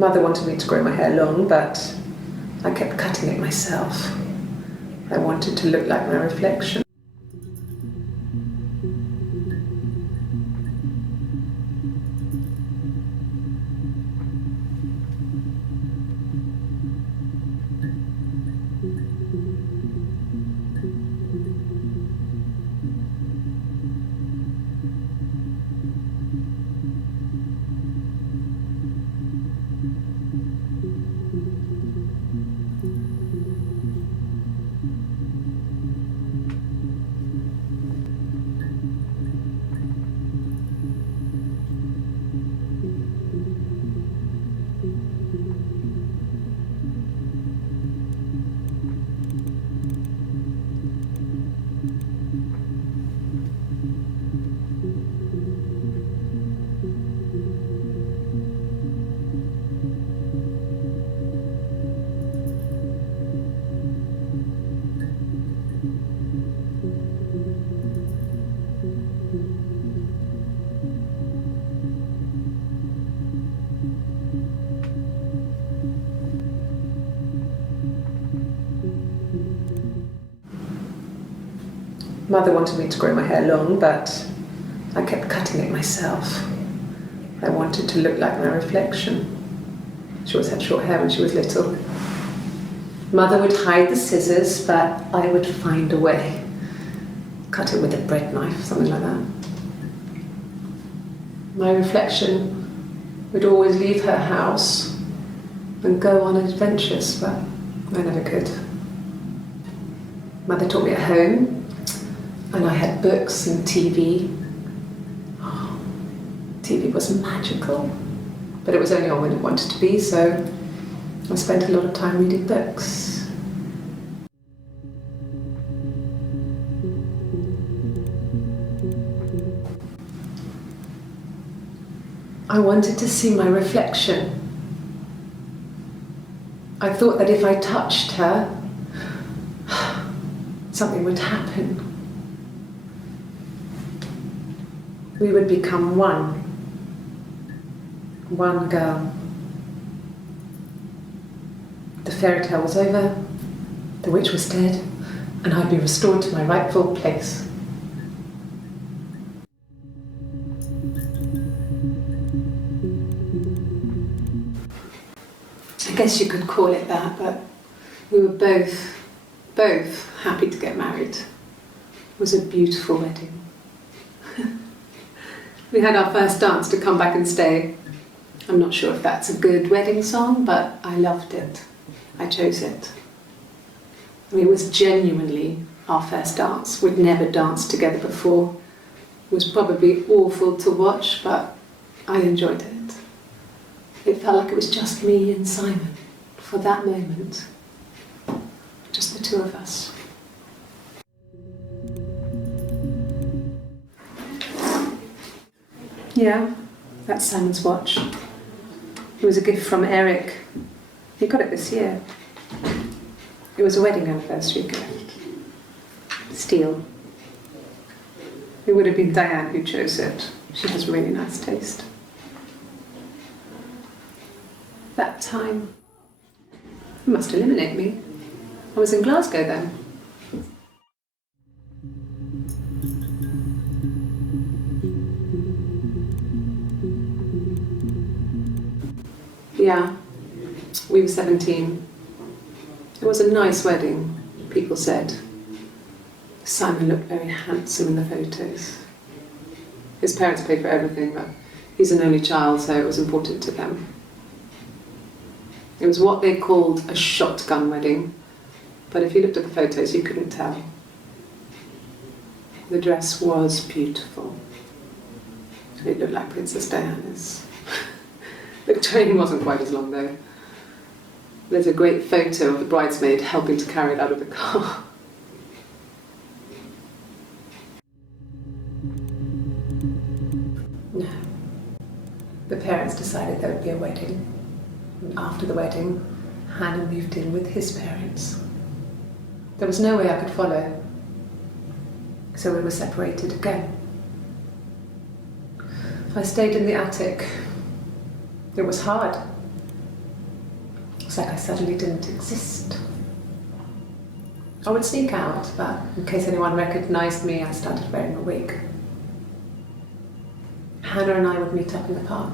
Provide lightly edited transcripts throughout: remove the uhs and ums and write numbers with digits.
Mother wanted me to grow my hair long, but I kept cutting it myself. I wanted to look like my reflection. Mother wanted me to grow my hair long, but I kept cutting it myself. I wanted to look like my reflection. She always had short hair when she was little. Mother would hide the scissors, but I would find a way. Cut it with a bread knife, something like that. My reflection would always leave her house and go on adventures, but I never could. Mother taught me at home, and I had books and TV. Oh, TV was magical, but it was only on when it wanted to be, so I spent a lot of time reading books. I wanted to see my reflection. I thought that if I touched her, something would happen. We would become one girl. The fairy tale was over, the witch was dead, and I'd be restored to my rightful place. I guess you could call it that, but we were both happy to get married. It was a beautiful wedding. We had our first dance to Come Back and Stay. I'm not sure if that's a good wedding song, but I loved it. I chose it. I mean, it was genuinely our first dance. We'd never danced together before. It was probably awful to watch, but I enjoyed it. It felt like it was just me and Simon for that moment. Just the two of us. Yeah, that's Simon's watch. It was a gift from Eric. He got it this year. It was a wedding anniversary gift. Steel. It would have been Diane who chose it. She has really nice taste. That time, it must eliminate me. I was in Glasgow then. Yeah, we were 17. It was a nice wedding, people said. Simon looked very handsome in the photos. His parents paid for everything, but he's an only child, so it was important to them. It was what they called a shotgun wedding, but if you looked at the photos, you couldn't tell. The dress was beautiful. It looked like Princess Diana's. The train wasn't quite as long though. There's a great photo of the bridesmaid helping to carry it out of the car. No. The parents decided there would be a wedding. And after the wedding, Hannah moved in with his parents. There was no way I could follow, so we were separated again. I stayed in the attic. It was hard. It's like I suddenly didn't exist. I would sneak out, but in case anyone recognised me, I started wearing a wig. Hannah and I would meet up in the park.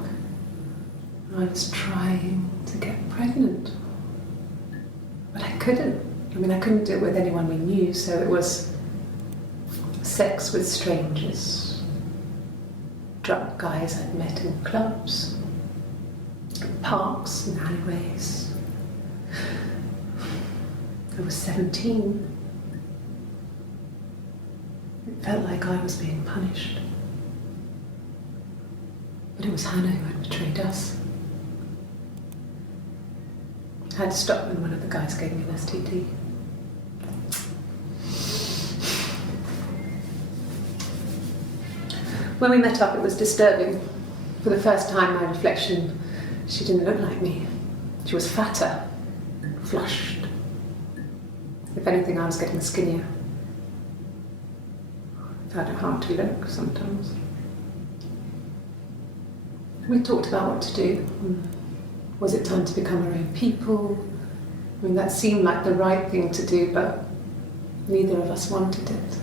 I was trying to get pregnant, but I couldn't. I couldn't do it with anyone we knew, so it was sex with strangers, drunk guys I'd met in clubs, parks and alleyways. I was 17. It felt like I was being punished. But it was Hannah who had betrayed us. I had to stop when one of the guys gave me an STD. When we met up, it was disturbing. For the first time, my reflection, she didn't look like me. She was fatter, flushed. If anything, I was getting skinnier. I found it hard to look sometimes. We talked about what to do. Was it time to become our own people? That seemed like the right thing to do, but neither of us wanted it.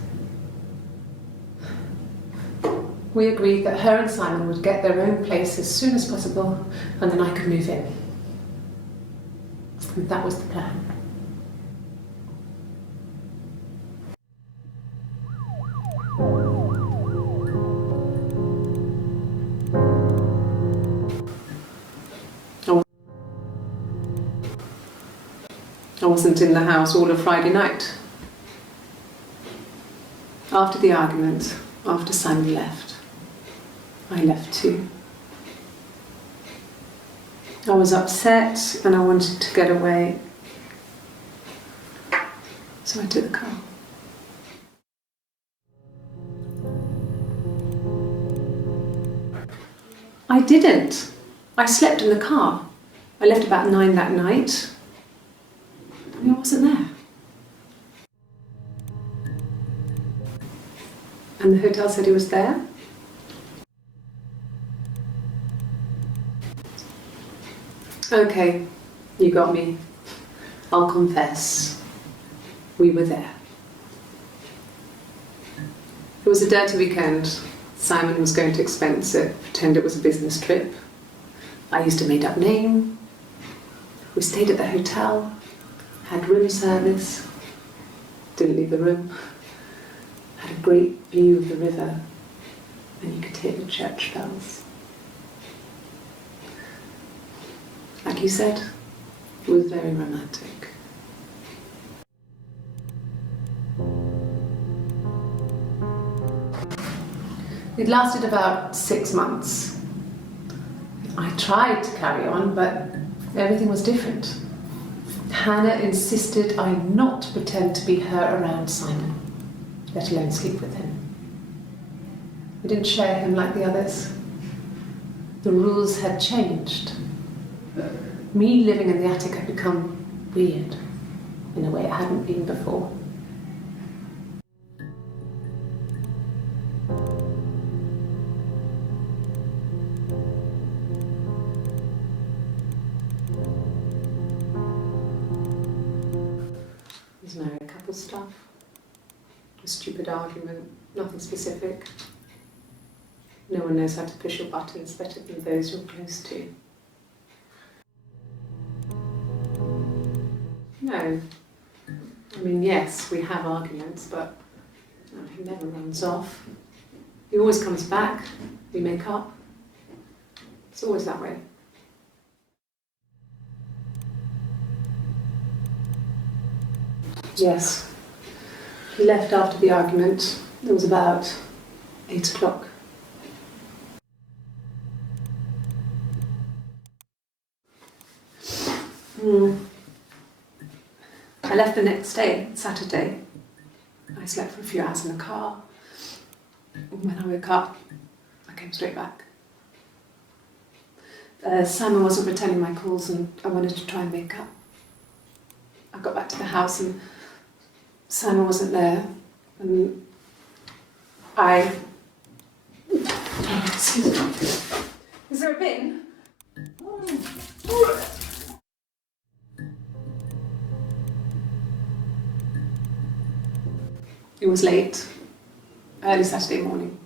We agreed that her and Simon would get their own place as soon as possible, and then I could move in. And that was the plan. I wasn't in the house all of Friday night. After the argument, after Simon left, I left too. I was upset and I wanted to get away, so I took the car. I didn't. I slept in the car. I left about 9 that night. I wasn't there. And the hotel said he was there. Okay, you got me. I'll confess. We were there. It was a dirty weekend. Simon was going to expense it, pretend it was a business trip. I used a made-up name. We stayed at the hotel, had room service, didn't leave the room, had a great view of the river, and you could hear the church bells. Like you said, it was very romantic. It lasted about 6 months. I tried to carry on, but everything was different. Hannah insisted I not pretend to be her around Simon, let alone sleep with him. We didn't share him like the others. The rules had changed. Me living in the attic had become weird in a way it hadn't been before. There's married couple stuff, a stupid argument, nothing specific. No one knows how to push your buttons better than those you're close to. No. Yes, we have arguments, but he never runs off. He always comes back, we make up. It's always that way. Yes. He left after the argument. It was about 8 o'clock. I left the next day, Saturday. I slept for a few hours in the car. When I woke up, I came straight back. Simon wasn't returning my calls and I wanted to try and make up. I got back to the house and Simon wasn't there. And excuse me. Is there a bin? It was late, early Saturday morning.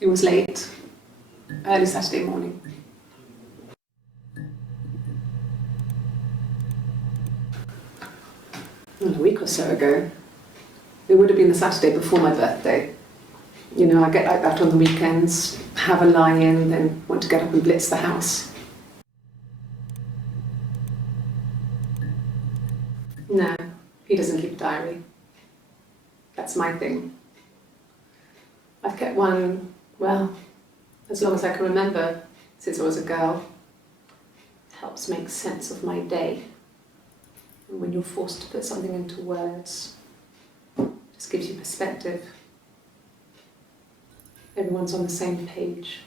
It was late, early Saturday morning. Well, a week or so ago. It would have been the Saturday before my birthday. You know, I get like that on the weekends, have a lie-in, then want to get up and blitz the house. No, he doesn't keep a diary. That's my thing. I've kept one, well, as long as I can remember, since I was a girl. It helps make sense of my day. And when you're forced to put something into words, it just gives you perspective. Everyone's on the same page.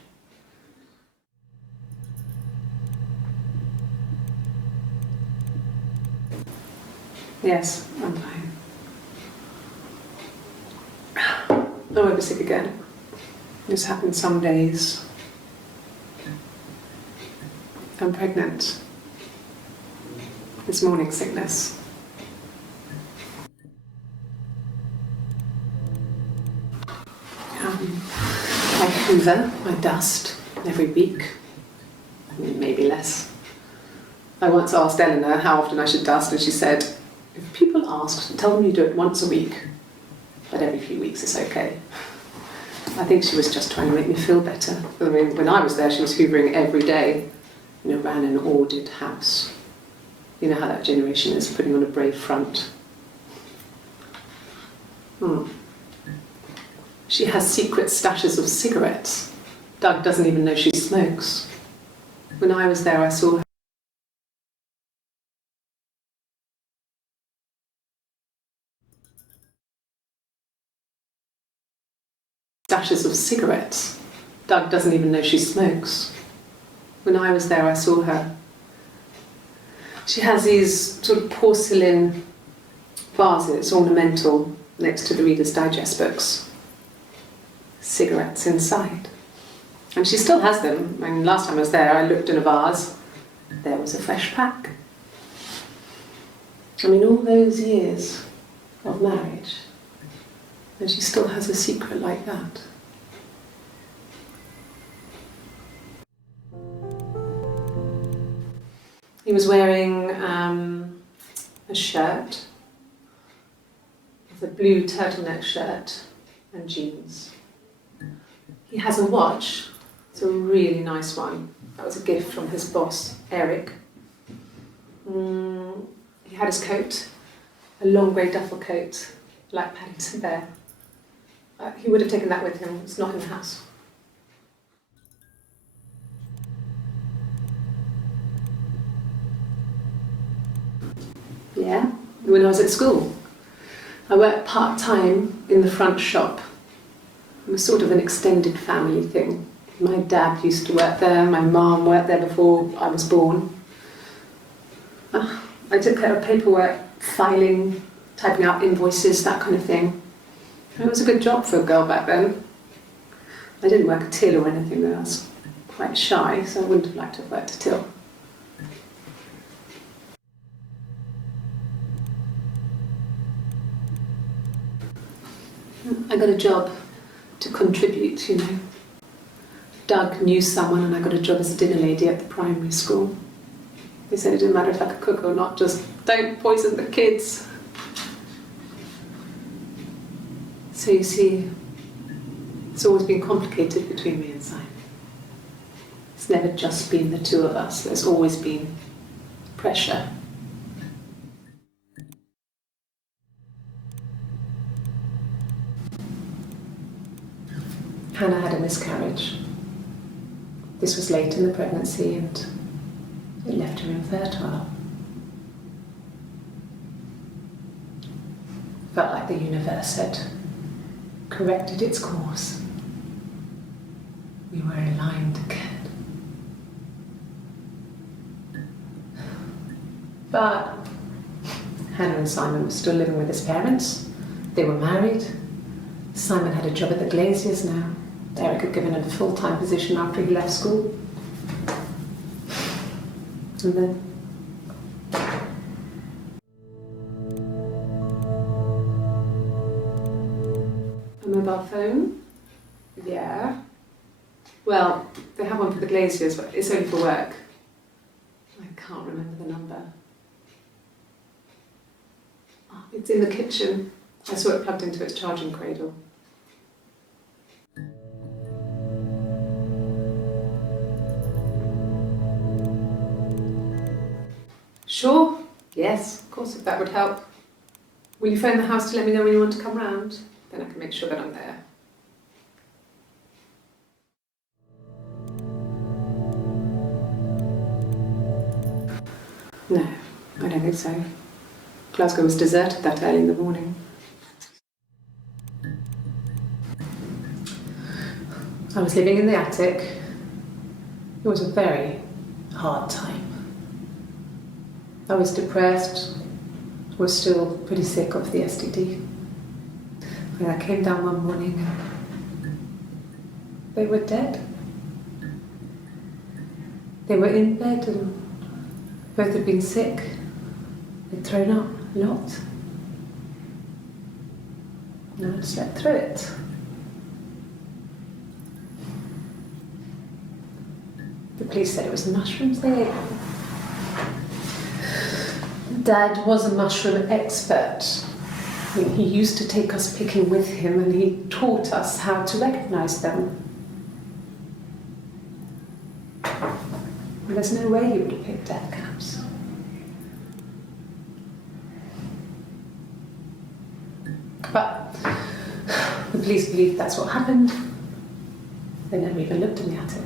Yes, I'm fine. I won't be sick again. This happens some days. I'm pregnant. It's morning sickness. I hoover, I dust every week, maybe less. I once asked Eleanor how often I should dust, and she said, if people asked, tell them you do it once a week, but every few weeks is okay. I think she was just trying to make me feel better. I mean, when I was there, she was hoovering every day, you know, ran an ordered house. You know how that generation is, putting on a brave front. She has secret stashes of cigarettes. Doug doesn't even know she smokes. When I was there, I saw her. Stashes of cigarettes. Doug doesn't even know she smokes. When I was there, I saw her. She has these sort of porcelain vases, ornamental, next to the Reader's Digest books. Cigarettes inside. And she still has them. I mean, last time I was there, I looked in a vase. There was a fresh pack. I mean, all those years of marriage, and she still has a secret like that. He was wearing a shirt, with a blue turtleneck shirt and jeans. He has a watch. It's a really nice one. That was a gift from his boss, Eric. He had his coat, a long grey duffel coat, like Paddington Bear. He would have taken that with him. It's not in the house. Yeah, when I was at school. I worked part-time in the front shop. It was sort of an extended family thing. My dad used to work there, my mum worked there before I was born. I took care of paperwork, filing, typing out invoices, that kind of thing. It was a good job for a girl back then. I didn't work a till or anything, though. I was quite shy, so I wouldn't have liked to have worked a till. I got a job to contribute, you know. Doug knew someone and I got a job as a dinner lady at the primary school. They said it didn't matter if I could cook or not, just don't poison the kids. So you see, it's always been complicated between me and Simon. It's never just been the two of us, there's always been pressure. Hannah had a miscarriage. This was late in the pregnancy and it left her infertile. Felt like the universe had corrected its course. We were aligned again. But Hannah and Simon were still living with his parents. They were married. Simon had a job at the Glaziers now. Eric had given him a full-time position after he left school. And then phone? Yeah. Well, they have one for the glaziers, but it's only for work. I can't remember the number. Oh, it's in the kitchen. I saw it plugged into its charging cradle. Sure. Yes, of course, if that would help. Will you phone the house to let me know when you want to come round? Then I can make sure that I'm there. No, I don't think so. Glasgow was deserted that early in the morning. I was living in the attic. It was a very hard time. I was depressed, was still pretty sick of the STD. When I came down one morning, they were dead. They were in bed and both had been sick. They'd thrown up a lot. And I'd slept through it. The police said it was mushrooms they ate. Dad was a mushroom expert. I mean, he used to take us picking with him and he taught us how to recognise them. And there's no way he would have picked death caps. But the police believe that's what happened. They never even looked in the attic.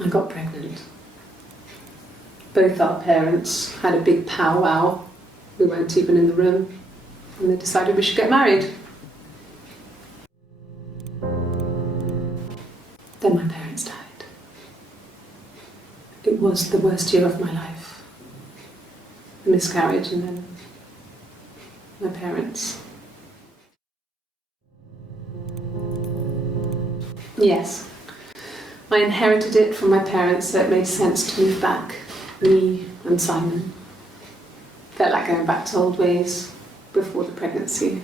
I got pregnant. Both our parents had a big powwow. We weren't even in the room, and they decided we should get married. Then my parents died. It was the worst year of my life. A miscarriage and then my parents. Yes. I inherited it from my parents, so it made sense to move back. Me and Simon. Felt like going back to old ways before the pregnancy.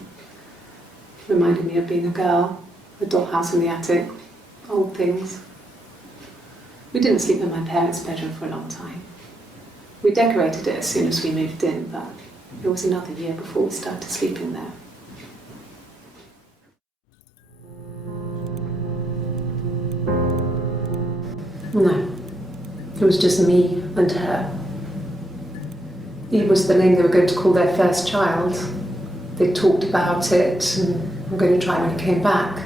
Reminded me of being a girl, a dollhouse in the attic, old things. We didn't sleep in my parents' bedroom for a long time. We decorated it as soon as we moved in, but it was another year before we started sleeping there. No, it was just me and her. Eve was the name they were going to call their first child. They talked about it and were going to try when it came back.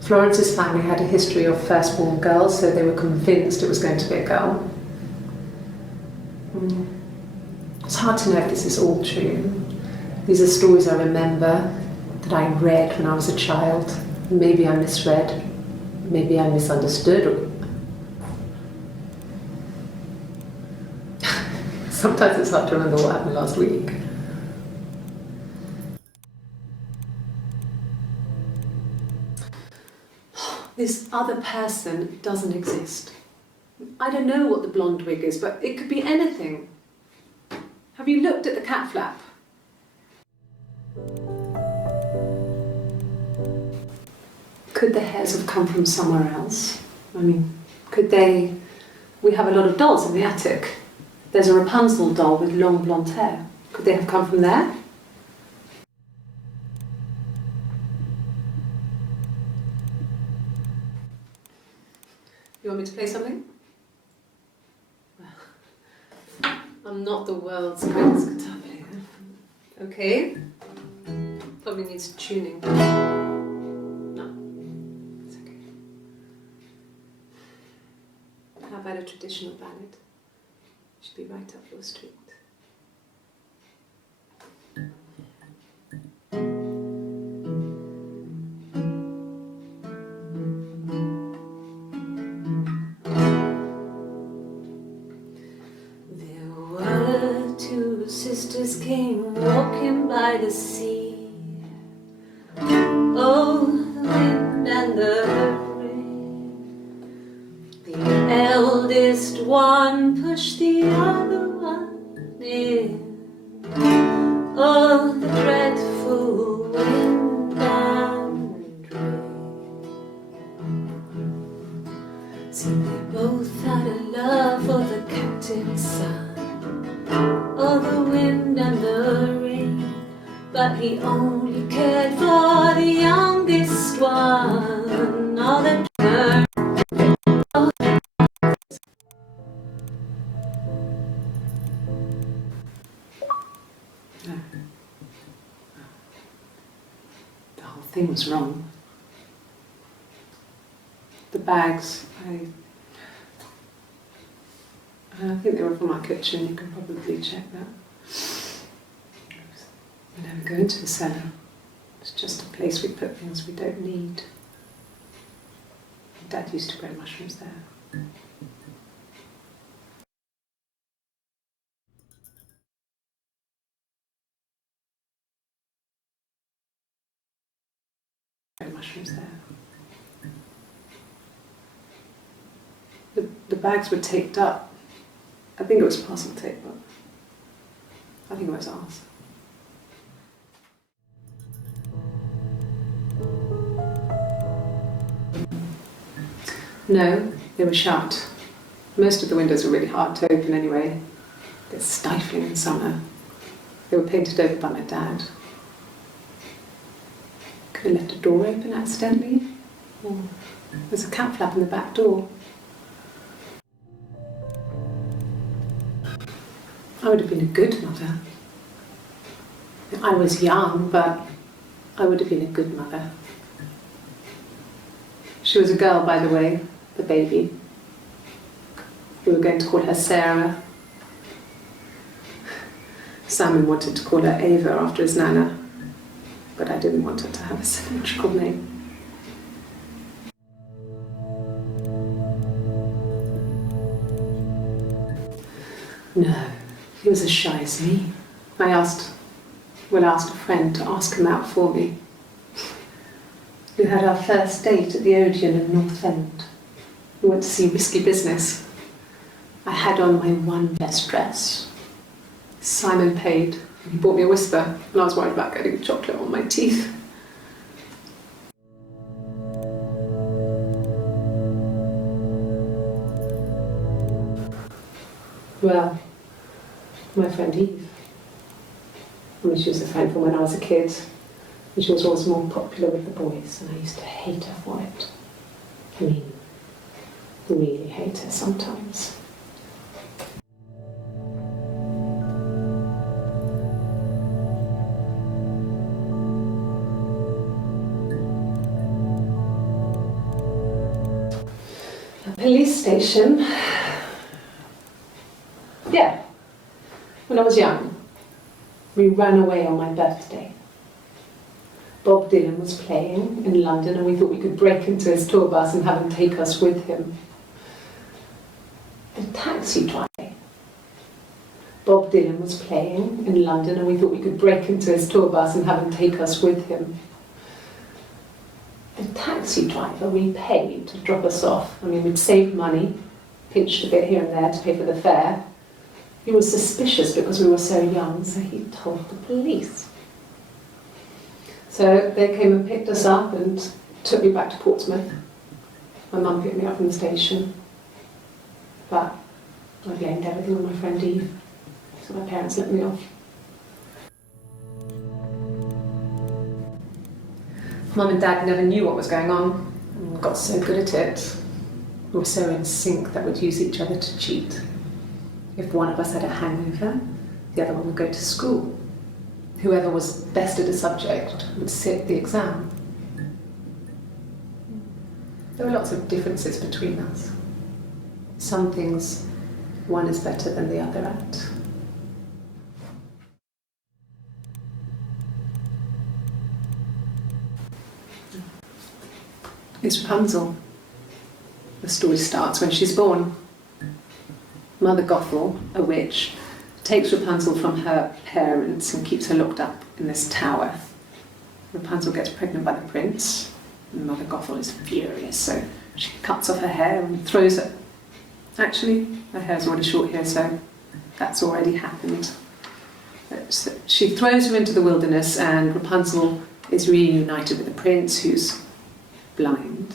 Florence's family had a history of firstborn girls, so they were convinced it was going to be a girl. It's hard to know if this is all true. These are stories I remember, that I read when I was a child. Maybe I misread, maybe I misunderstood. Sometimes it's hard to remember what happened last week. This other person doesn't exist. I don't know what the blonde wig is, but it could be anything. Have you looked at the cat flap? Could the hairs have come from somewhere else? I mean, could they... We have a lot of dolls in the attic. There's a Rapunzel doll with long blonde hair. Could they have come from there? You want me to play something? Well, I'm not the world's greatest guitar player. Okay? Probably needs tuning. No, it's okay. How about a traditional ballad? Should be right up your street. There were two sisters came walking by the sea. Oh, the wind and the rain. eldest one pushed the other one in. Oh, the dreadful wind and rain. See, they both had a love for the captain's son, oh, the wind and the rain, but he only cared for the youngest one, all the the whole thing was wrong. The bags, I think they were from our kitchen, you can probably check that. We never go into the cellar. It's just a place we put things we don't need. Dad used to grow mushrooms there. Mushrooms there. The bags were taped up. I think it was parcel tape, but I think it was ours. No, they were shut. Most of the windows were really hard to open anyway. They're stifling in summer. They were painted over by my dad. Could have left a door open accidentally. Or there's a cat flap in the back door. I would have been a good mother. I was young, but I would have been a good mother. She was a girl, by the way, the baby. We were going to call her Sarah. Simon wanted to call her Ava after his nana, but I didn't want her to have a symmetrical name. No, he was as shy as me. I asked a friend to ask him out for me. We had our first date at the Odeon in North End. We went to see Risky Business. I had on my one best dress. Simon paid. He bought me a whisper, and I was worried about getting chocolate on my teeth. Well, my friend Eve. I mean, she was a friend from when I was a kid, and she was always more popular with the boys, and I used to hate her for it. I mean, really hate her sometimes. A police station. Yeah, when I was young, we ran away on my birthday. Bob Dylan was playing in London and we thought we could break into his tour bus and have him take us with him. The taxi driver. Bob Dylan was playing in London and we thought we could break into his tour bus and have him take us with him. The taxi driver we paid to drop us off. I mean, we'd saved money, pinched a bit here and there to pay for the fare. He was suspicious because we were so young, so he told the police. So they came and picked us up and took me back to Portsmouth. My mum picked me up from the station. But I blamed everything on my friend Eve, so my parents let me off. Mum and Dad never knew what was going on and got so good at it. We were so in sync that we'd use each other to cheat. If one of us had a hangover, the other one would go to school. Whoever was best at a subject would sit the exam. There were lots of differences between us. Some things one is better than the other at. It's Rapunzel. The story starts when she's born. Mother Gothel, a witch, takes Rapunzel from her parents and keeps her locked up in this tower. Rapunzel gets pregnant by the prince, and Mother Gothel is furious, so she cuts off her hair and throws it Actually, her hair's already short here, so that's already happened. So she throws her into the wilderness, and Rapunzel is reunited with the prince, who's blind,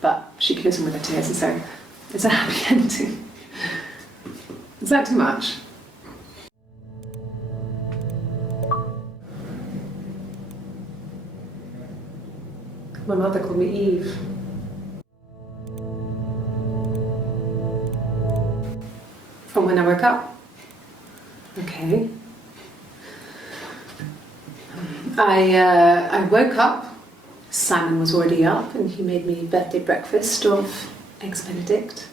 but she kills him with her tears, and so it's a happy ending. Is that too much? My mother called me Eve. From when I woke up. Okay. I woke up, Simon was already up, and he made me birthday breakfast of eggs Benedict.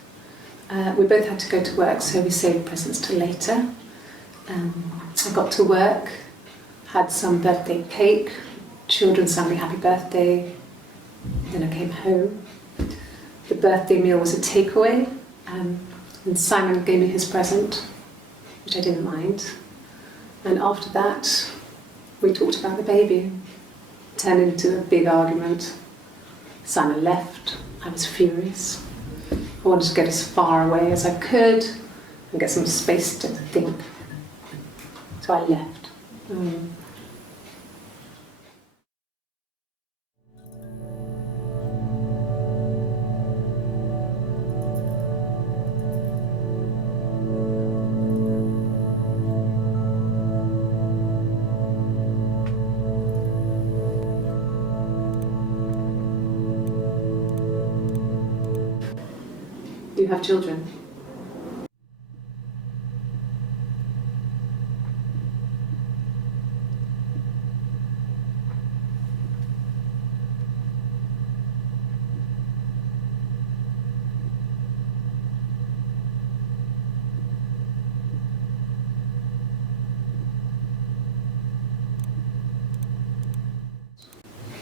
We both had to go to work, so we saved presents till later. I got to work, had some birthday cake, children sang me happy birthday, then I came home. The birthday meal was a takeaway, and Simon gave me his present, which I didn't mind. And after that, we talked about the baby. It turned into a big argument. Simon left. I was furious. I wanted to get as far away as I could and get some space to think. So I left. Do you have children?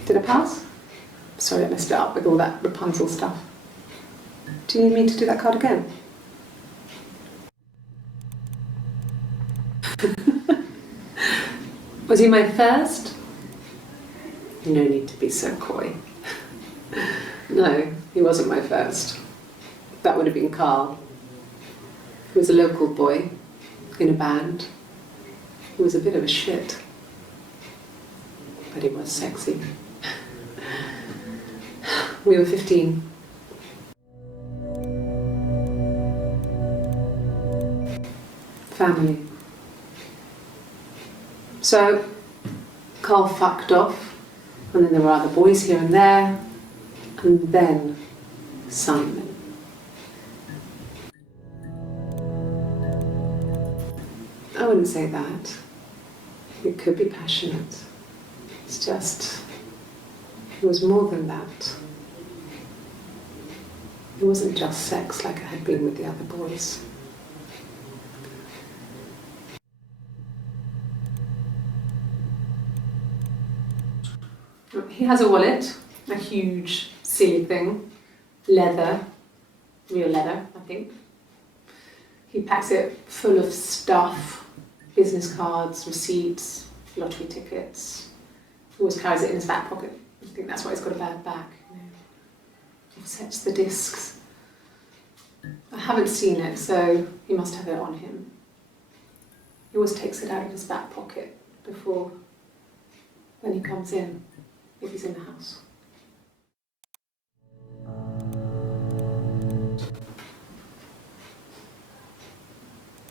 Did I pass? Sorry, I messed it up with all that Rapunzel stuff. Do you need me to do that card again? Was he my first? No need to be so coy. No, he wasn't my first. That would have been Carl. He was a local boy in a band. He was a bit of a shit, but he was sexy. We were 15. Family. So, Carl fucked off, and then there were other boys here and there, and then Simon. I wouldn't say that. It could be passionate. It's just, it was more than that. It wasn't just sex like I had been with the other boys. He has a wallet, a huge, silly thing, leather, real leather, I think. He packs it full of stuff, business cards, receipts, lottery tickets. He always carries it in his back pocket. I think that's why he's got a bad back. He sets the discs. I haven't seen it, so he must have it on him. He always takes it out of his back pocket before, when he comes in, if he's in the house.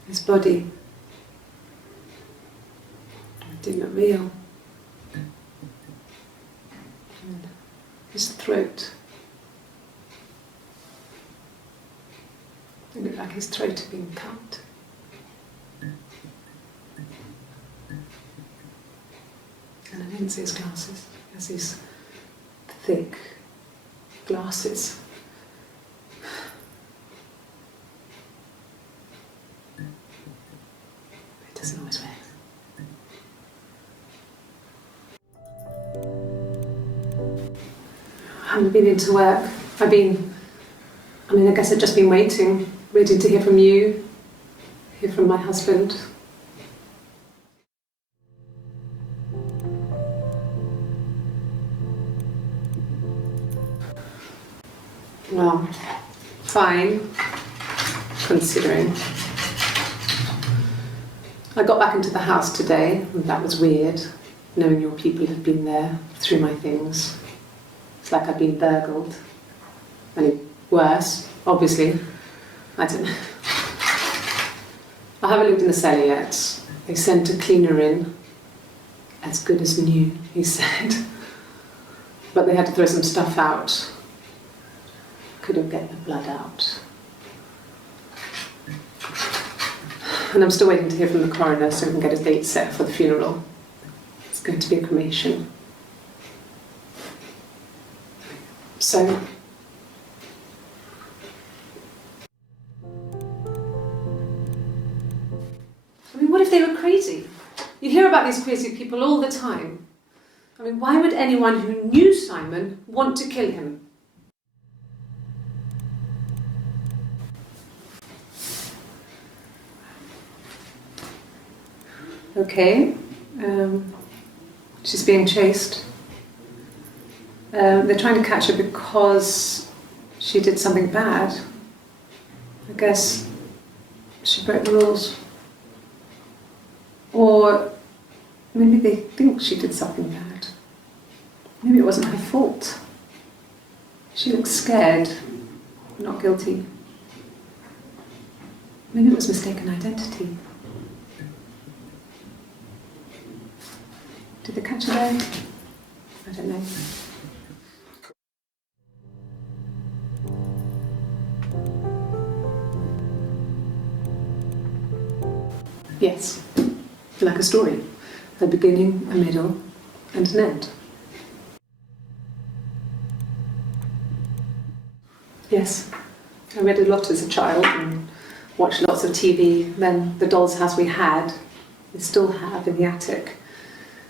His body did not real. And his throat. It looked like his throat had been cut. And I didn't see his glasses. He has these thick glasses. He doesn't always wear it. I haven't been into work. I guess I've just been waiting to hear from you, hear from my husband. Well, fine. considering. I got back into the house today, and that was weird, knowing your people had been there through my things. It's like I'd been burgled. I mean, worse, obviously. I don't know. I haven't looked in the cellar yet. They sent a cleaner in. As good as new, he said. But they had to throw some stuff out. Couldn't get the blood out. And I'm still waiting to hear from the coroner so we can get a date set for the funeral. It's going to be a cremation. So, I mean, what if they were crazy? You hear about these crazy people all the time. I mean, why would anyone who knew Simon want to kill him? Okay, she's being chased. They're trying to catch her because she did something bad. I guess she broke the rules. Or maybe they think she did something bad. Maybe it wasn't her fault. She looks scared, not guilty. Maybe it was mistaken identity. Did they catch her there? I don't know. Yes, like a story. A beginning, a middle, and an end. Yes, I read a lot as a child and watched lots of TV. Then the doll's house we had, we still have in the attic.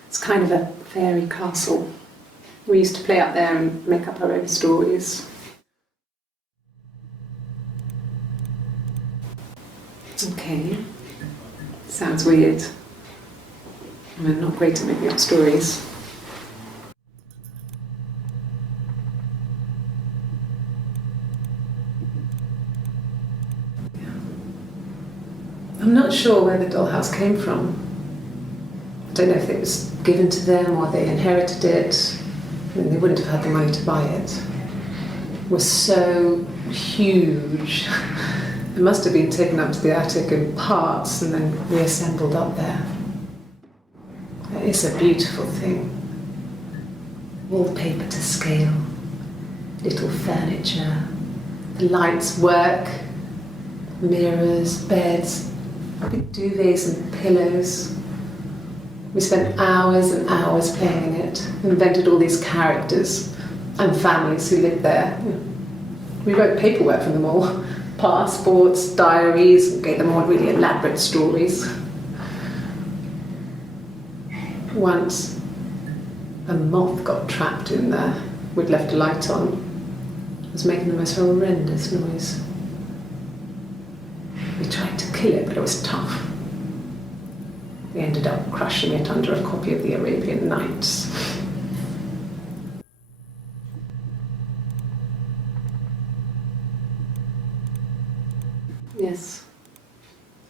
It's kind of a fairy castle. We used to play up there and make up our own stories. Okay, sounds weird. I'm not great at making up stories. I'm not sure where the dollhouse came from. I don't know if it was given to them or they inherited it. I mean, they wouldn't have had the money to buy it. It was so huge. It must have been taken up to the attic in parts and then reassembled up there. It's a beautiful thing. Wallpaper to scale, little furniture, the lights work, mirrors, beds, big duvets and pillows. We spent hours and hours playing in it, invented all these characters and families who lived there. We wrote paperwork for them all, passports, diaries, gave them all really elaborate stories. Once, a moth got trapped in there. We'd left a light on. It was making the most horrendous noise. We tried to kill it, but it was tough. We ended up crushing it under a copy of the Arabian Nights. Yes,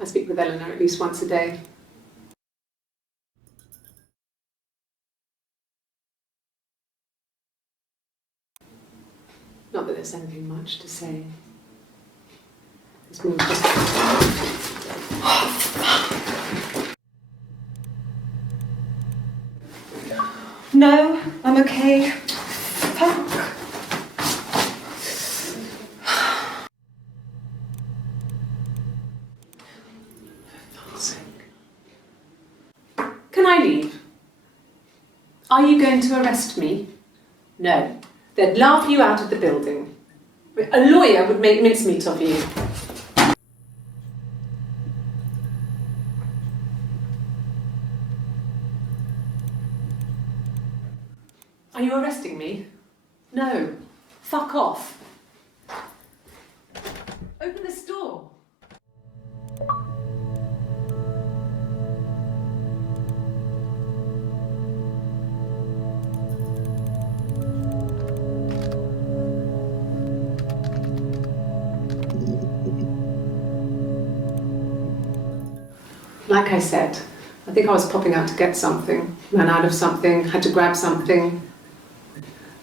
I speak with Eleanor at least once a day. Not that there's anything much to say. It's more just... No, I'm okay. Fuck. For fuck's sake. Can I leave? Are you going to arrest me? No. They'd laugh you out of the building. A lawyer would make mincemeat of you. Are you arresting me? No. Fuck off. Open this door. Like I said, I think I was popping out to get something, ran out of something, had to grab something.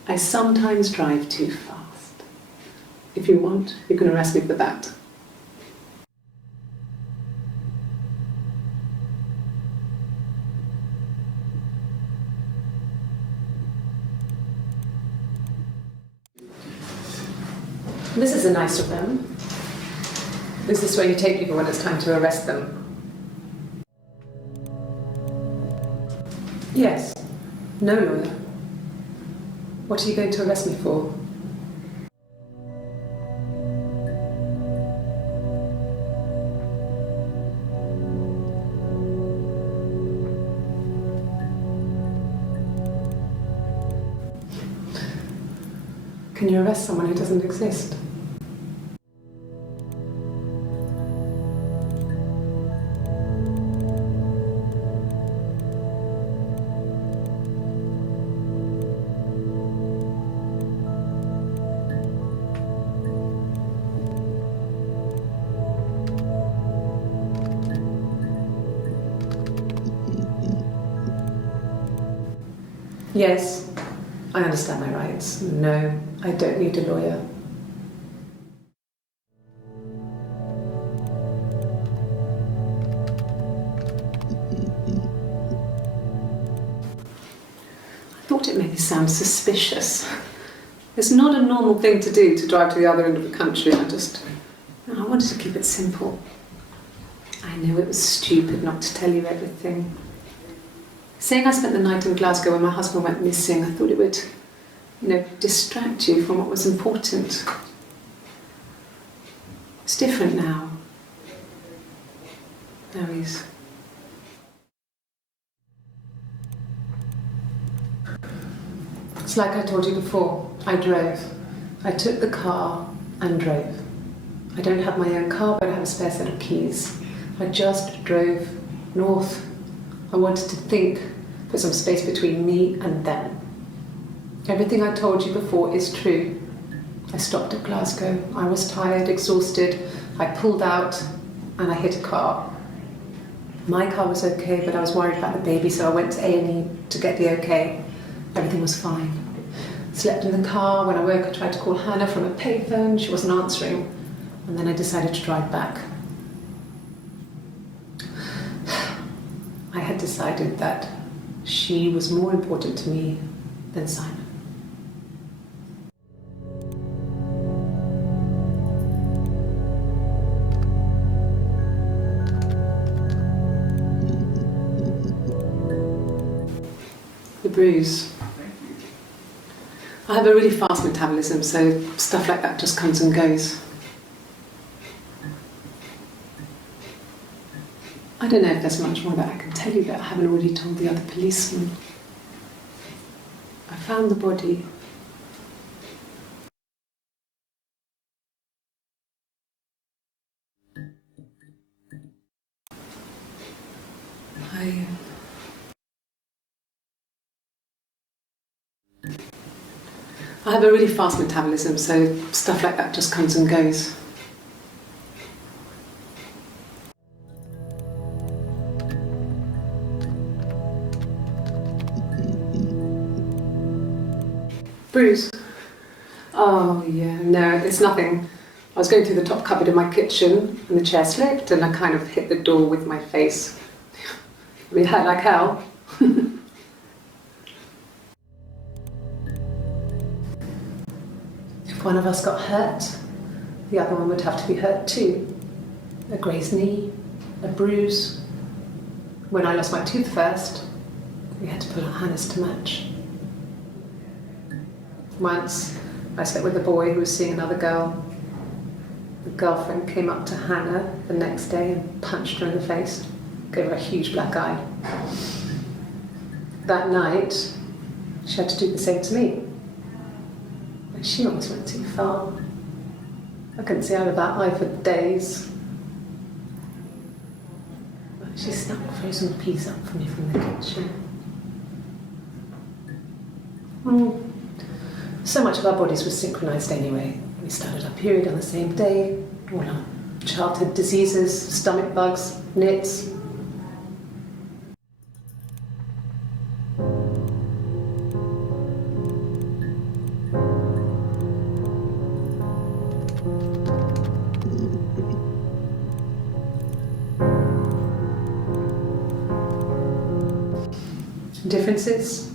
I sometimes drive too fast. If you want, you can arrest me for that. This is a nicer room. This is where you take people when it's time to arrest them. Yes. No lawyer. What are you going to arrest me for? Can you arrest someone who doesn't exist? Yes, I understand my rights. No, I don't need a lawyer. I thought it made me sound suspicious. It's not a normal thing to do, to drive to the other end of the country. I wanted to keep it simple. I knew it was stupid not to tell you everything. Saying I spent the night in Glasgow when my husband went missing, I thought it would, distract you from what was important. It's different now. Now he's... It's like I told you before. I drove. I took the car and drove. I don't have my own car, but I have a spare set of keys. I just drove north. I wanted to think, put some space between me and them. Everything I told you before is true. I stopped at Glasgow. I was tired, exhausted. I pulled out and I hit a car. My car was okay, but I was worried about the baby, so I went to A&E to get the okay. Everything was fine. Slept in the car. When I woke, I tried to call Hannah from a payphone. She wasn't answering. And then I decided to drive back. I had decided that she was more important to me than Simon. The bruise. I have a really fast metabolism, so stuff like that just comes and goes. I don't know if there's much more that I can tell you that I haven't already told the other policeman. I found the body. I have a really fast metabolism, so stuff like that just comes and goes. Bruise? Oh yeah, no, it's nothing. I was going through the top cupboard in my kitchen and the chair slipped and I kind of hit the door with my face. I mean, it hurt like hell. If one of us got hurt, the other one would have to be hurt too. A grazed knee, a bruise. When I lost my tooth first, we had to pull out Hannah's to match. Once, I slept with a boy who was seeing another girl. The girlfriend came up to Hannah the next day and punched her in the face, gave her a huge black eye. That night, she had to do the same to me. But she almost went too far. I couldn't see out of that eye for days. But she snuck frozen peas up for me from the kitchen. So much of our bodies were synchronised anyway. We started our period on the same day, all our childhood diseases, stomach bugs, nits. Difference is,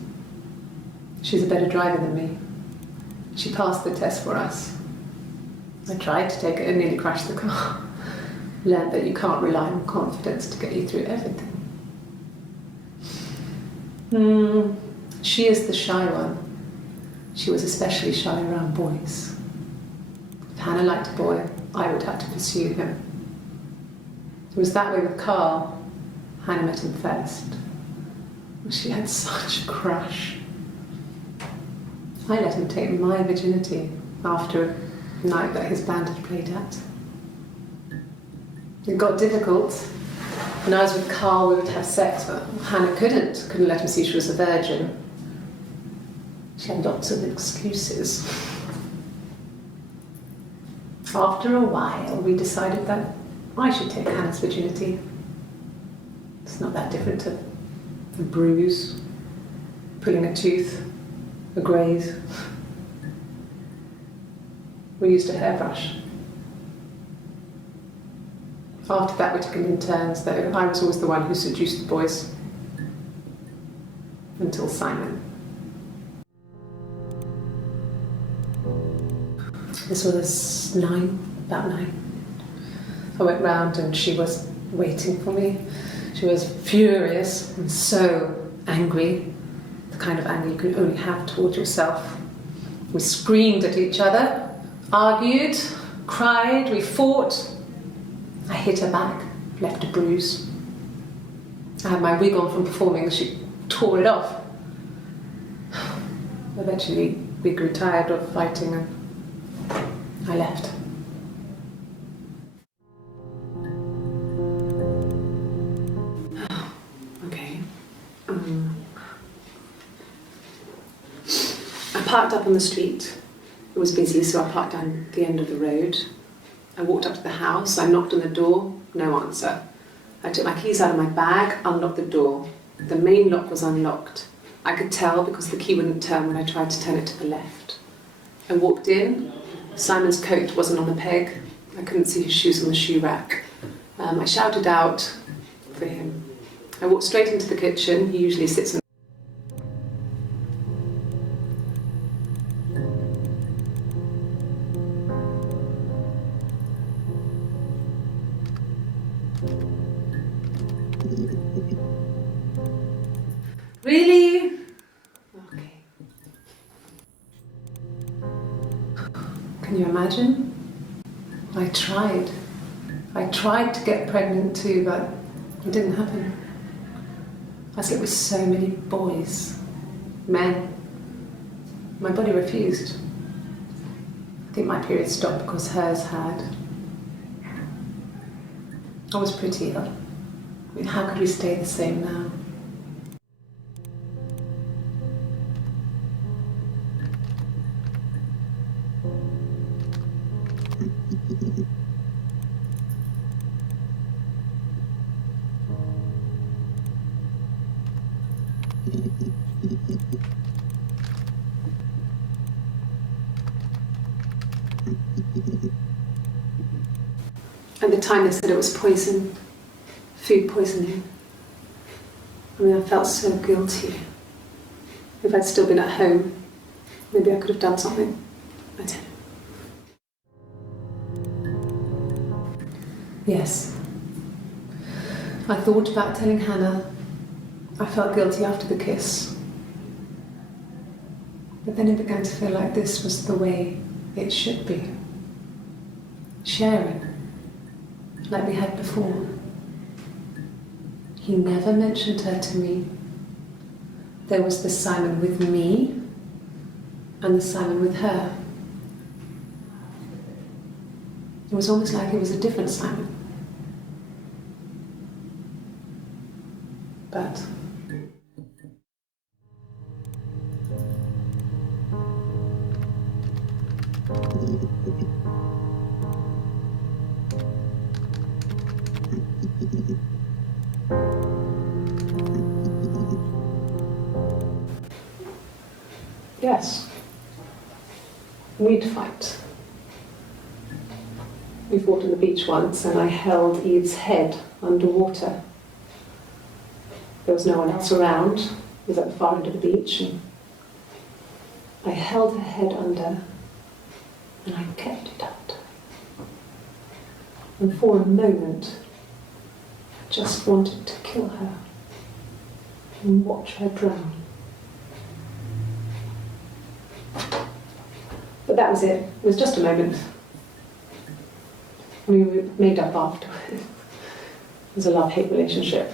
she's a better driver than me. She passed the test for us. I tried to take it and nearly crashed the car. Learned that you can't rely on confidence to get you through everything. She is the shy one. She was especially shy around boys. If Hannah liked a boy, I would have to pursue him. It was that way with Carl. Hannah met him first. She had such a crush. I let him take my virginity after a night that his band had played at. It got difficult. When I was with Carl, we would have sex, but Hannah couldn't let him see she was a virgin. She had lots of excuses. After a while, we decided that I should take Hannah's virginity. It's not that different to a bruise, pulling a tooth, a graze. We used a hairbrush. After that, we took it in turns, though. I was always the one who seduced the boys. Until Simon. This was about 9. I went round and she was waiting for me. She was furious and so angry, the kind of anger you can only have towards yourself. We screamed at each other, argued, cried, we fought. I hit her back, left a bruise. I had my wig on from performing, she tore it off. Eventually, we grew tired of fighting and I left. Okay. I parked up on the street. It was busy, so I parked down the end of the road. I walked up to the house, I knocked on the door, no answer. I took my keys out of my bag, unlocked the door. The main lock was unlocked. I could tell because the key wouldn't turn when I tried to turn it to the left. I walked in. Simon's coat wasn't on the peg. I couldn't see his shoes on the shoe rack. I shouted out for him. I walked straight into the kitchen. He usually sits in. Really? Okay. Can you imagine? I tried. I tried to get pregnant too, but it didn't happen. I slept with so many boys, men. My body refused. I think my period stopped because hers had. I was pretty ill. I mean, how could we stay the same now? At the time they said it was poison, food poisoning. I mean, I felt so guilty. If I'd still been at home, maybe I could have done something. I don't know. Yes. I thought about telling Hannah. I felt guilty after the kiss. But then it began to feel like this was the way it should be. Sharing. Like we had before. He never mentioned her to me. There was the Simon with me and the Simon with her. It was almost like it was a different Simon. But yes, we'd fight. We fought on the beach once and I held Eve's head underwater. There was no one else around. was at the far end of the beach, and I held her head under and I kept it out. And for a moment, I just wanted to kill her and watch her drown. But that was it. It was just a moment. We made up afterwards. It was a love-hate relationship.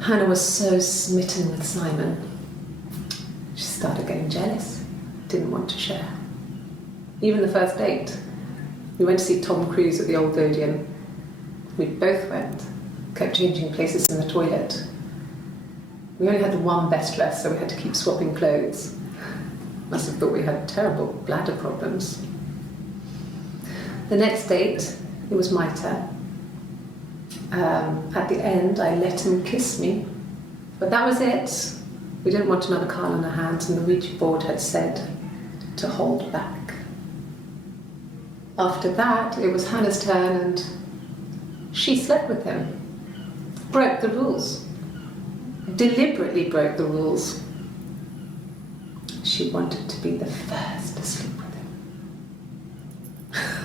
Hannah was so smitten with Simon. She started getting jealous, didn't want to share. Even the first date, we went to see Tom Cruise at the Old Odeon. We both went, kept changing places in the toilet. We only had the one best dress, so we had to keep swapping clothes. Must have thought we had terrible bladder problems. The next date, it was my turn. At the end, I let him kiss me, but that was it. We didn't want another Carl on our hands, and the Ouija board had said to hold back. After that, it was Hannah's turn, and she slept with him. Broke the rules. Deliberately broke the rules. She wanted to be the first to sleep with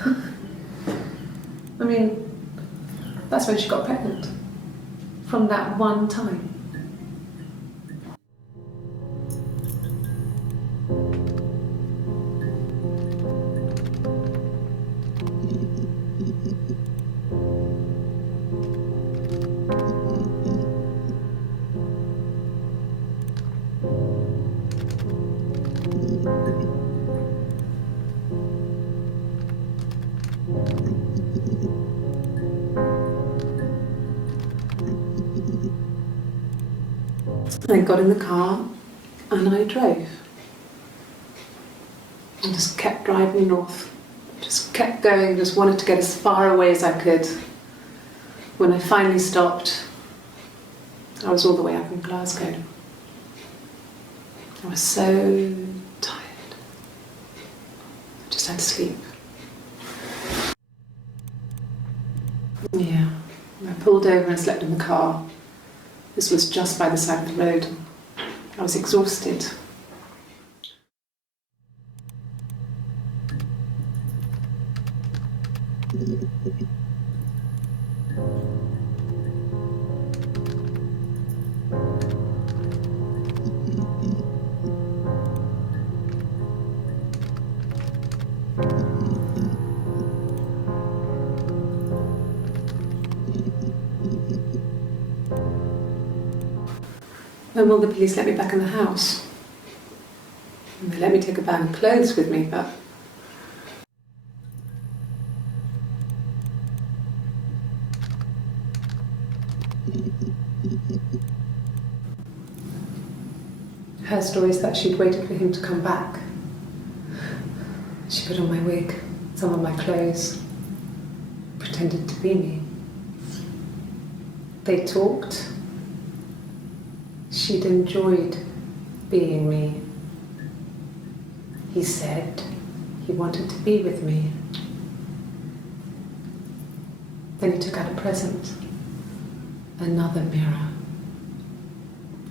him. I mean, that's when she got pregnant. From that one time. I got in the car and I drove. I just kept driving north. Just kept going, just wanted to get as far away as I could. When I finally stopped, I was all the way up in Glasgow. I was so tired. I just had to sleep. Yeah, I pulled over and slept in the car. This was just by the side of the road. I was exhausted. When will the police let me back in the house? And they let me take a bag of clothes with me, but her story is that she'd waited for him to come back. She put on my wig, some of my clothes, pretended to be me. They talked. She'd enjoyed being me. He said he wanted to be with me. Then he took out a present, another mirror,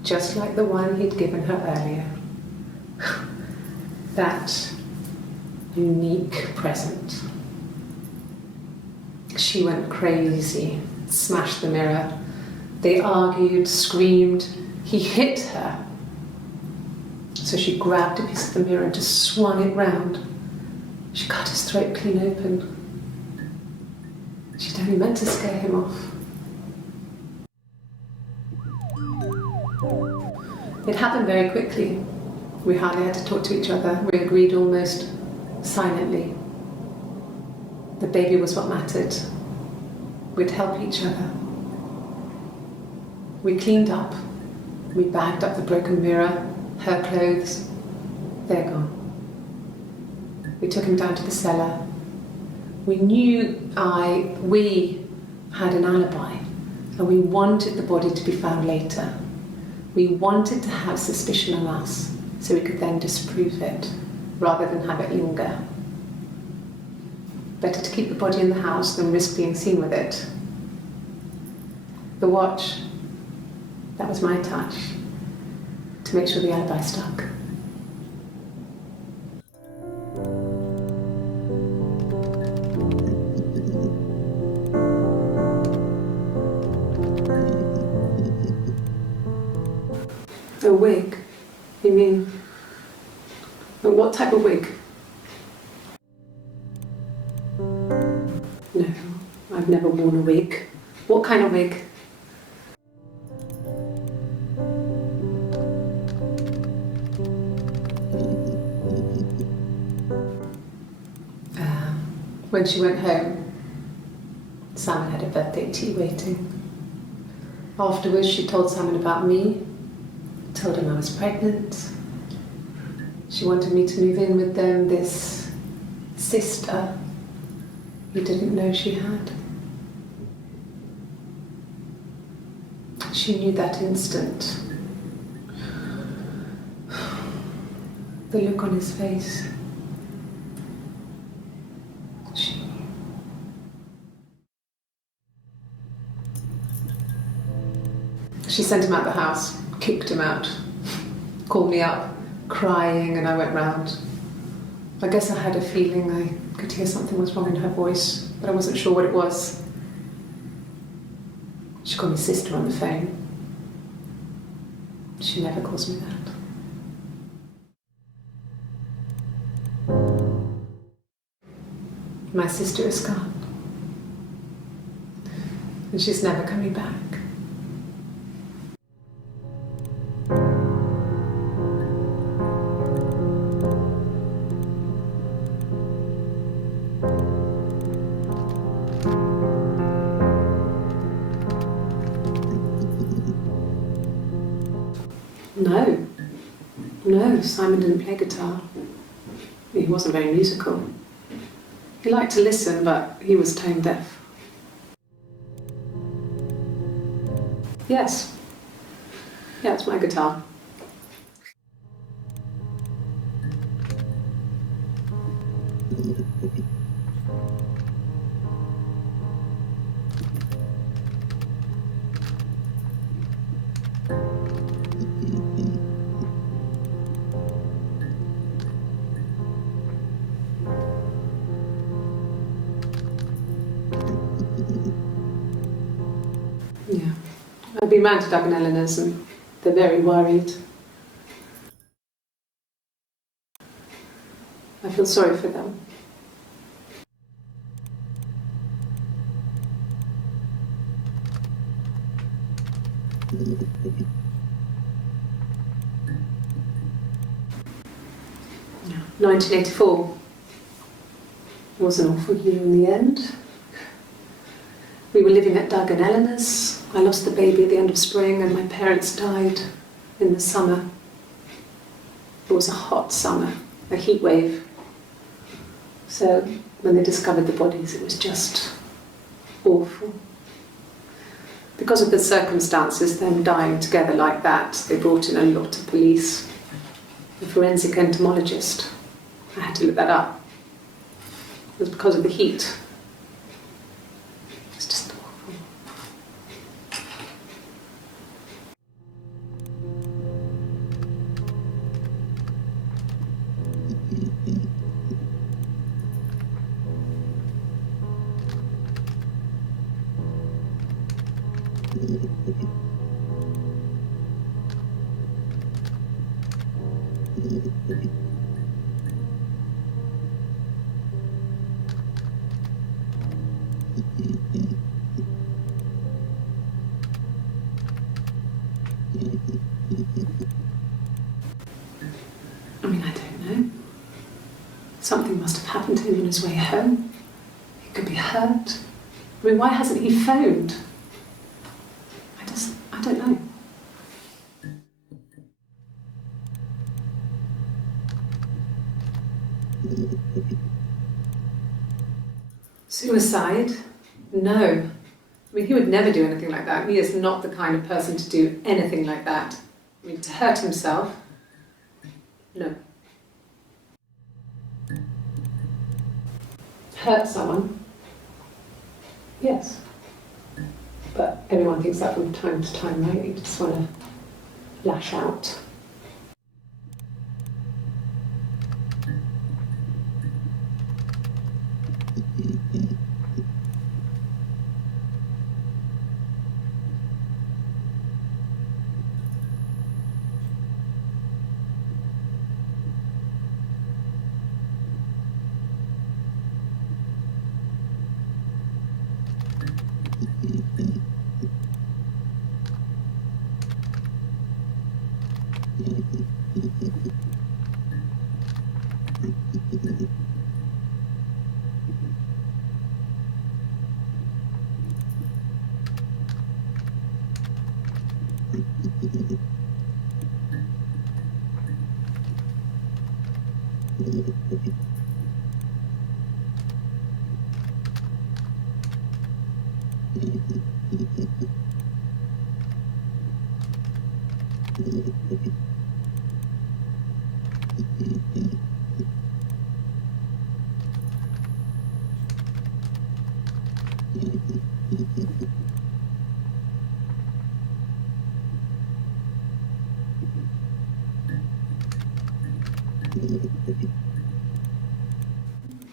just like the one he'd given her earlier. That unique present. She went crazy, smashed the mirror. They argued, screamed. He hit her. So she grabbed a piece of the mirror and just swung it round. She cut his throat clean open. She'd only meant to scare him off. It happened very quickly. We hardly had to talk to each other. We agreed almost silently. The baby was what mattered. We'd help each other. We cleaned up. We bagged up the broken mirror, her clothes. They're gone. We took him down to the cellar. We knew we had an alibi, and we wanted the body to be found later. We wanted to have suspicion on us, so we could then disprove it. rather than have it linger. Better to keep the body in the house than risk being seen with it. The watch, that was my touch, to make sure the alibi stuck. A wig? You mean, what type of wig? No, I've never worn a wig. What kind of wig? When she went home, Simon had a birthday tea waiting. Afterwards, she told Simon about me, told him I was pregnant. She wanted me to move in with them, this sister he didn't know she had. She knew that instant. The look on his face. She knew. She sent him out the house, kicked him out, called me up, crying, and I went round. I guess I had a feeling I could hear something was wrong in her voice, but I wasn't sure what it was. She called me sister on the phone. She never calls me that. My sister is gone. And she's never coming back. No, Simon didn't play guitar. He wasn't very musical. He liked to listen, but he was tone deaf. Yes. Yeah, it's my guitar. Yeah. I've been round to Doug and Eleanor's and they're very worried. I feel sorry for them. Yeah. 1984 was an awful year in the end. We were living at Doug and Eleanor's. I lost the baby at the end of spring and my parents died in the summer. It was a hot summer, a heat wave. So when they discovered the bodies, it was just awful. Because of the circumstances, them dying together like that, they brought in a lot of police. A forensic entomologist. I had to look that up. It was because of the heat. It's just awful. I mean, I don't know. Something must have happened to him on his way home. He could be hurt. I mean, why hasn't he phoned? I don't know. Suicide? No. I mean, he would never do anything like that. He is not the kind of person to do anything like that. I mean, to hurt himself? No. hurt someone, yes. But everyone thinks that from time to time, right? You just want to lash out.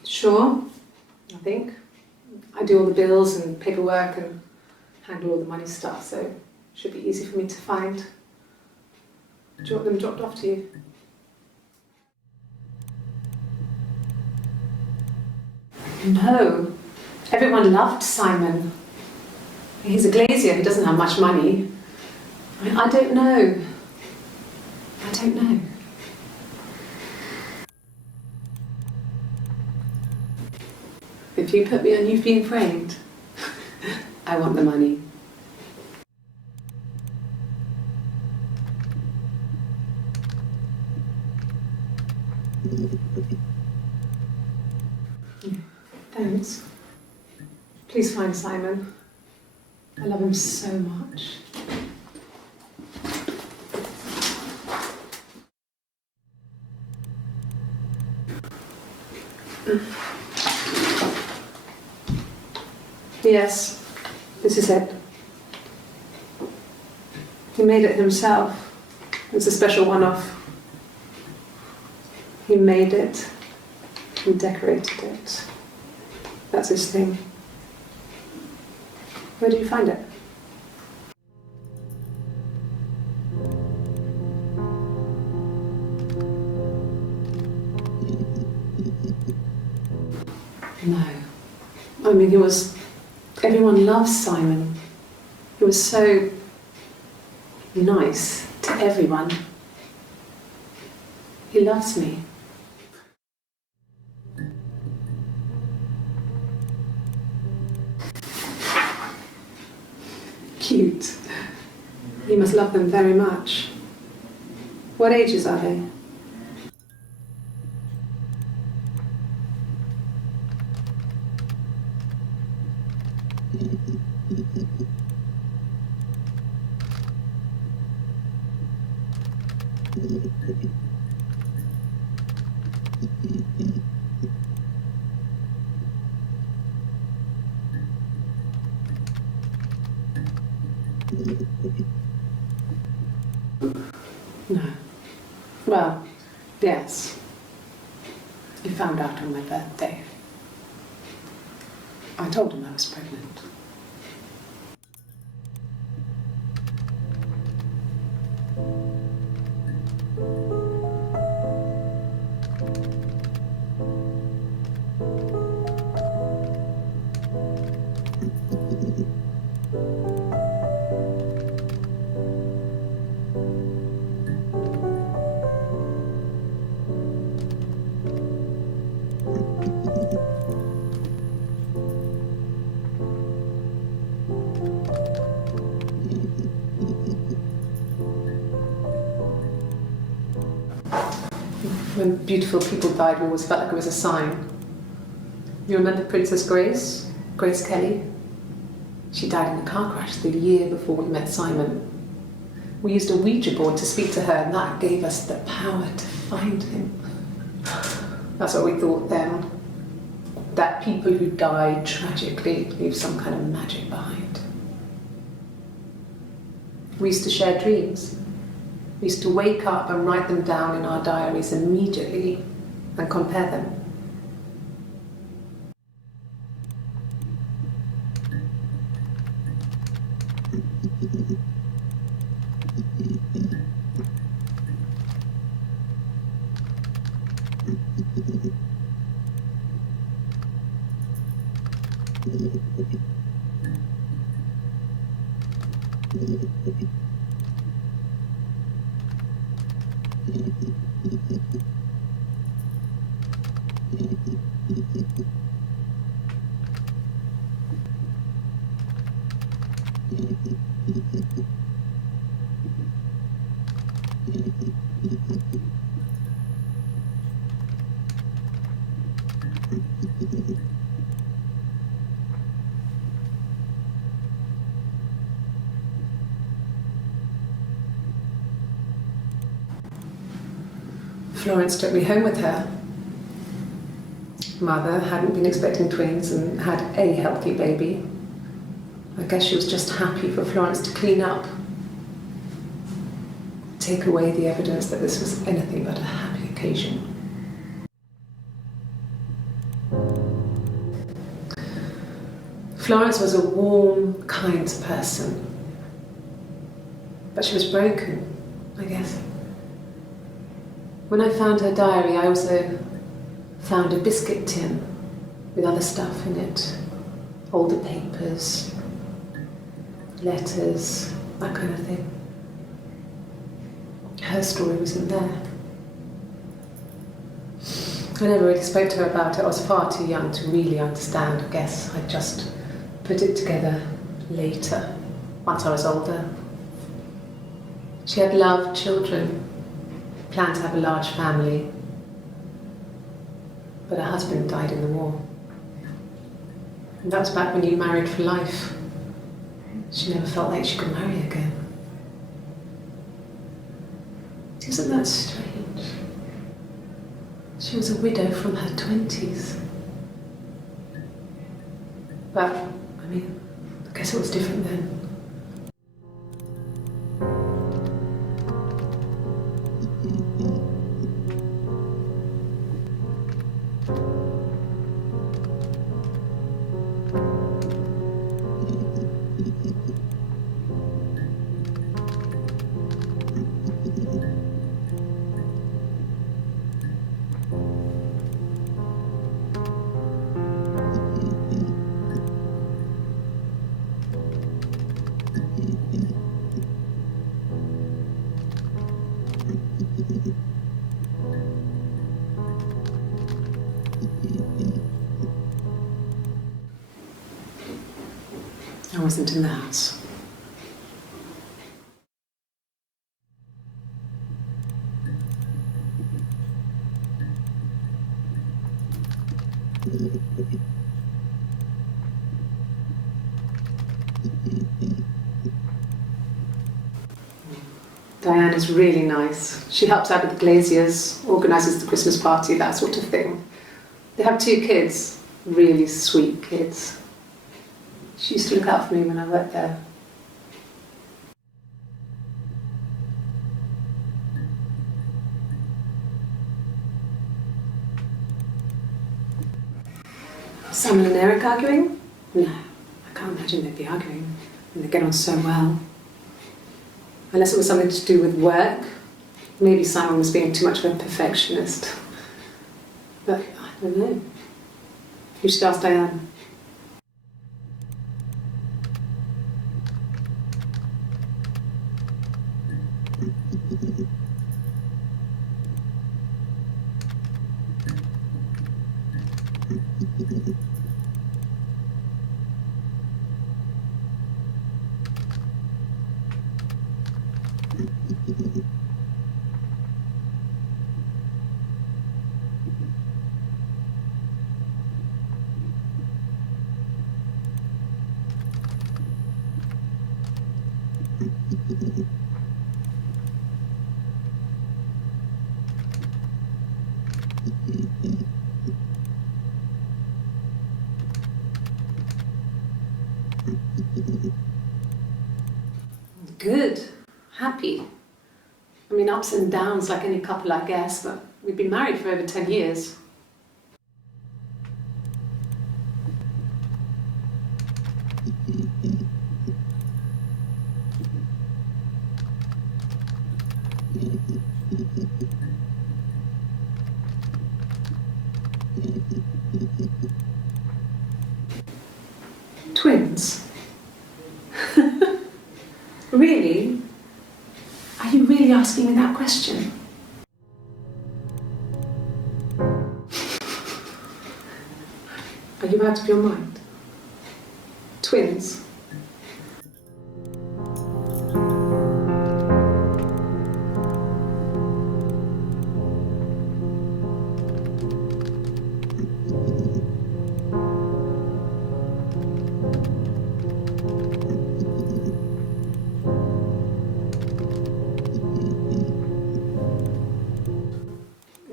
Sure, I think. I do all the bills and paperwork and handle all the money stuff, so it should be easy for me to find. Do you want them dropped off to you? No. Everyone loved Simon. He's a glazier who doesn't have much money. I don't know. I don't know. If you put me on You've Been Framed, I want the money. Thanks. Please find Simon. I love him so much. Yes, this is it. He made it himself. It was a special one-off. He made it. He decorated it. That's his thing. Where did you find it? No. I mean, everyone loves Simon. He was so nice to everyone. He loves me. Cute. You must love them very much. What ages are they? No. Well, yes. He found out on my birthday. I told him I was pregnant. When beautiful people died, we always felt like it was a sign. You remember Princess Grace? Grace Kelly? She died in a car crash the year before we met Simon. We used a Ouija board to speak to her, and that gave us the power to find him. That's what we thought then. that people who die tragically leave some kind of magic behind. We used to share dreams. We used to wake up and write them down in our diaries immediately and compare them. Florence took me home with her. Mother hadn't been expecting twins and had a healthy baby. I guess she was just happy for Florence to clean up, take away the evidence that this was anything but a happy occasion. Florence was a warm, kind person, but she was broken, I guess. When I found her diary, I also found a biscuit tin with other stuff in it, older papers, letters, that kind of thing. Her story wasn't there. I never really spoke to her about it. I was far too young to really understand, I guess. I just put it together later, once I was older. She had loved children, planned to have a large family, but her husband died in the war. And that was back when you married for life. She never felt like she could marry again. Isn't that strange? She was a widow from her 20s. But, I mean, I guess it was different then. I wasn't in the house. Diane is really nice. She helps out with the glaziers, organises the Christmas party, that sort of thing. They have 2 kids, really sweet kids. She used to look out for me when I worked there. Simon and Eric arguing? No, I can't imagine they'd be arguing. And they get on so well. Unless it was something to do with work. Maybe Simon was being too much of a perfectionist. But I don't know. You should ask Diane. Good. Happy. I mean, ups and downs like any couple, I guess, but we've been married for over 10 years. Twins? Really? Are you really asking me that question? Are you out of your mind? Twins?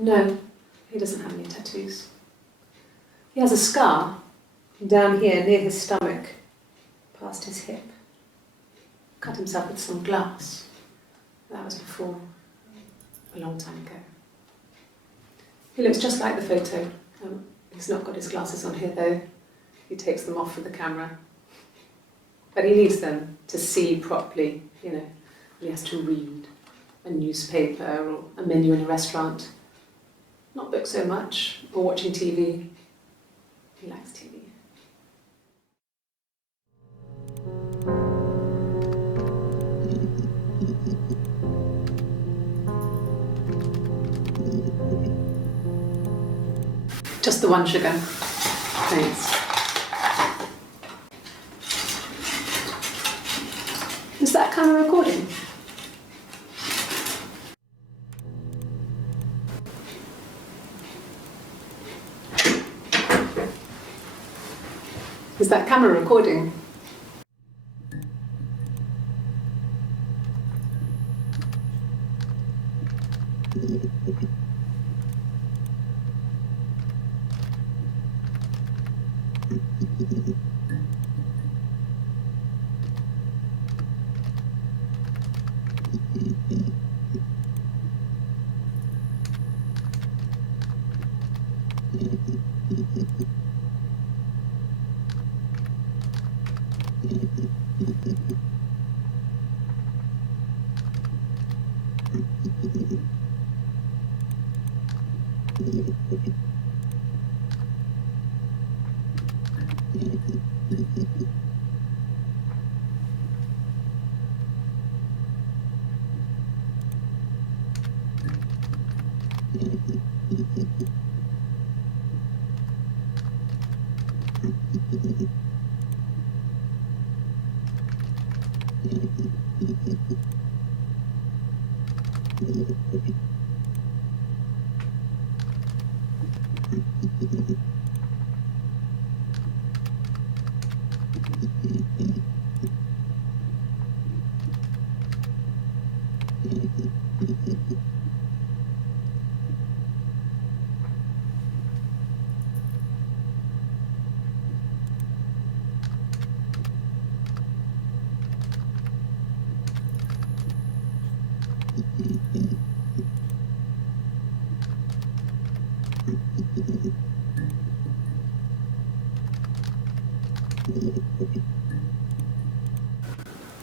No, he doesn't have any tattoos. He has a scar down here near his stomach, past his hip. Cut himself with some glass. That was before, a long time ago. He looks just like the photo. He's not got his glasses on here though. He takes them off for the camera. But he needs them to see properly, you know. He has to read a newspaper or a menu in a restaurant. Not books so much, or watching TV. He likes TV. Just the one sugar. Thanks. Is that camera recording? Is that camera recording?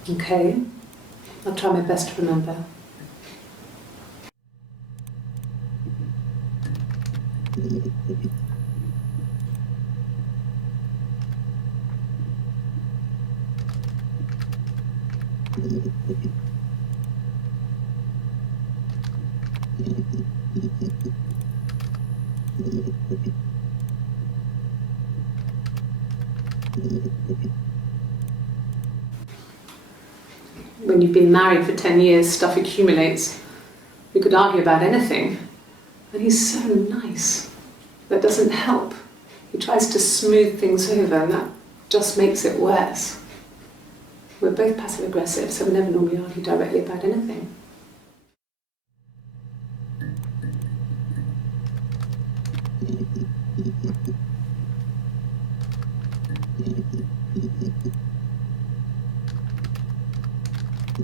Okay, I'll try my best to remember. When you've been married for 10 years, stuff accumulates. We could argue about anything. And he's so nice. That doesn't help. He tries to smooth things over, and that just makes it worse. We're both passive-aggressive, so we never normally argue directly about anything. Yeah.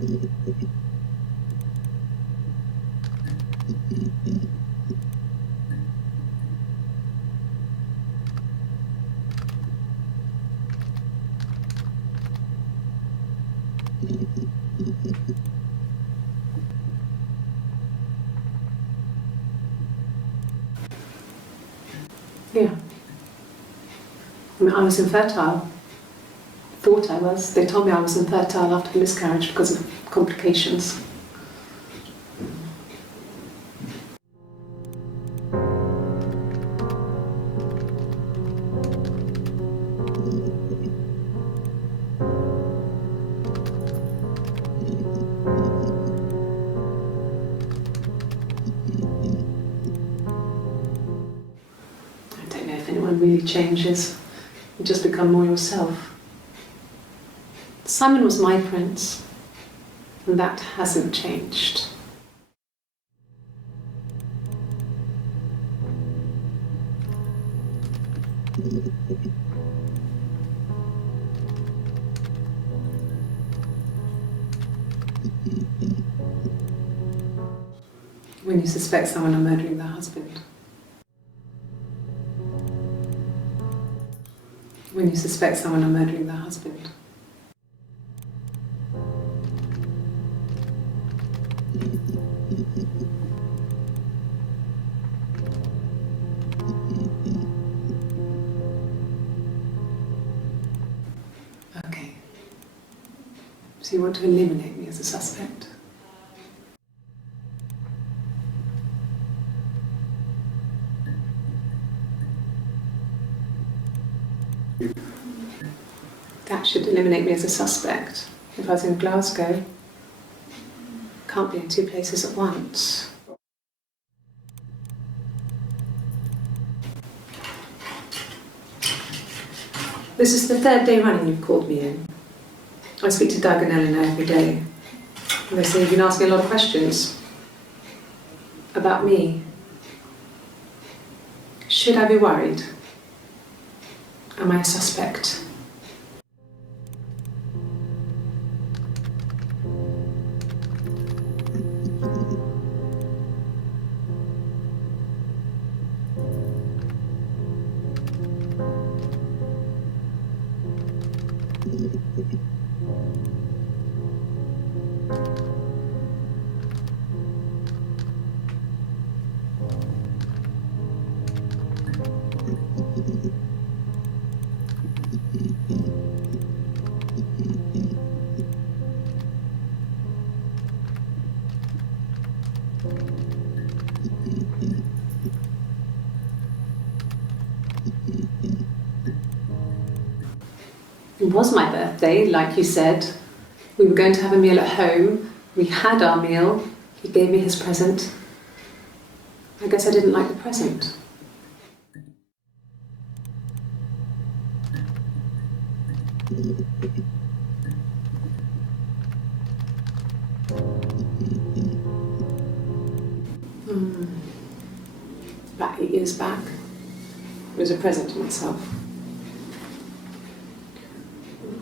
I mean, I was infertile. Thought I was. They told me I was infertile after the miscarriage because of complications. I don't know if anyone really changes. You just become more yourself. Simon was my prince, and that hasn't changed. When you suspect someone of murdering their husband. When you suspect someone of murdering their husband. Okay. So you want to eliminate me as a suspect? That should eliminate me as a suspect. If I was in Glasgow, can't be in two places at once. This is the third day running you've called me in. I speak to Doug and Eleanor every day. And they say you've been asking a lot of questions about me. Should I be worried? Am I a suspect? It was my birthday, like you said. We were going to have a meal at home. We had our meal. He gave me his present. I guess I didn't like the present. About 8 years back. It was a present to myself.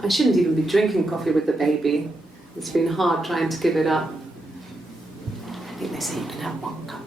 I shouldn't even be drinking coffee with the baby. It's been hard trying to give it up. I think they say you can have 1 cup.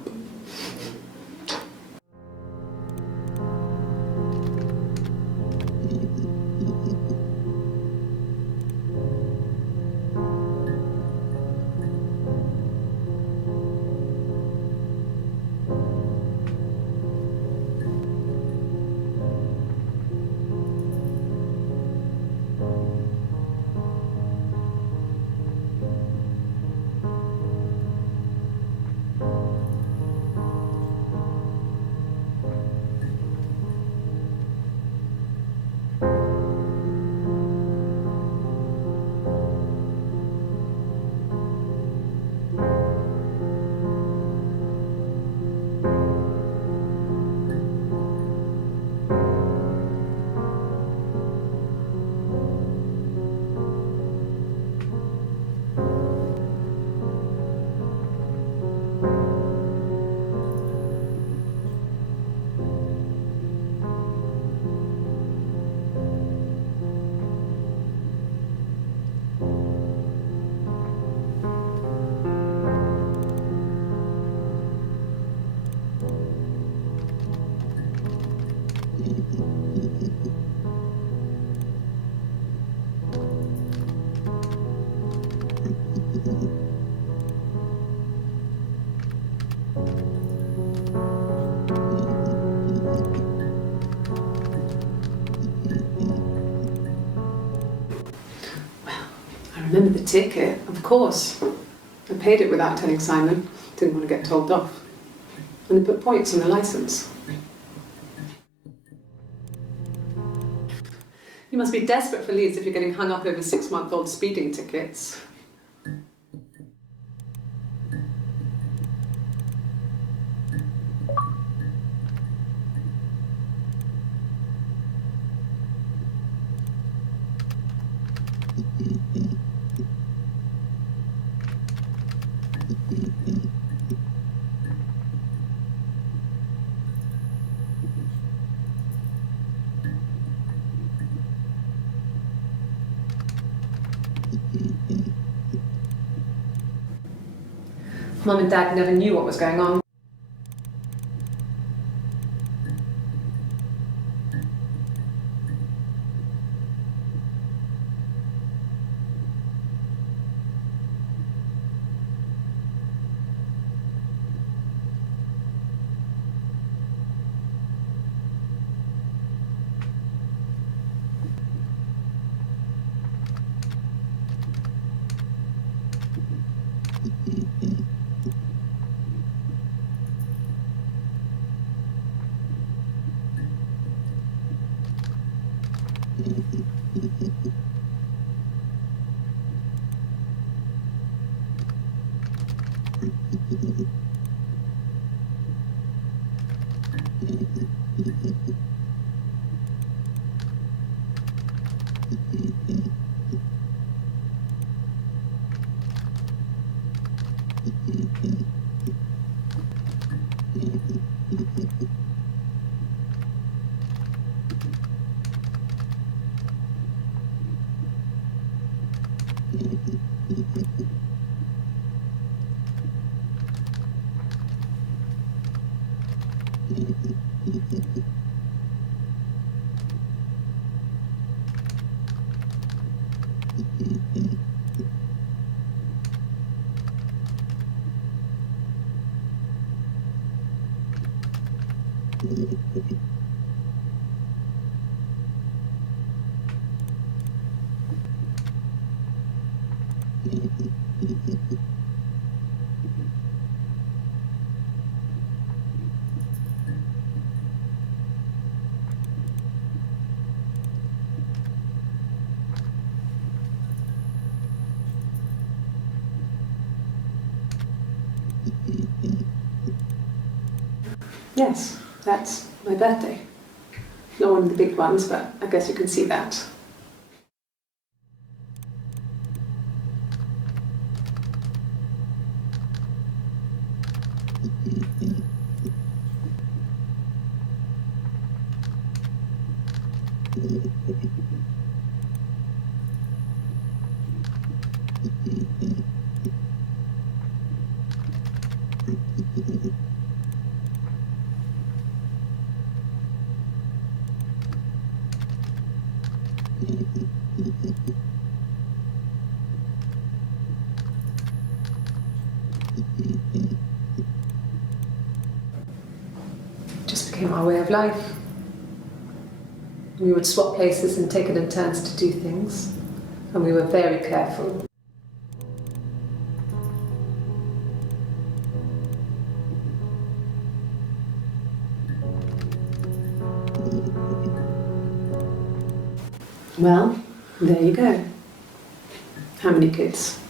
remember the ticket, of course. I paid it without telling Simon. Didn't want to get told off. And they put points on the licence. You must be desperate for leads if you're getting hung up over 6-month-old speeding tickets. Mum and Dad never knew what was going on. Yes, that's my birthday. Not one of the big ones, but I guess you can see that. Just became our way of life. We would swap places and take it in turns to do things, and we were very careful. Well, there you go. How many kids?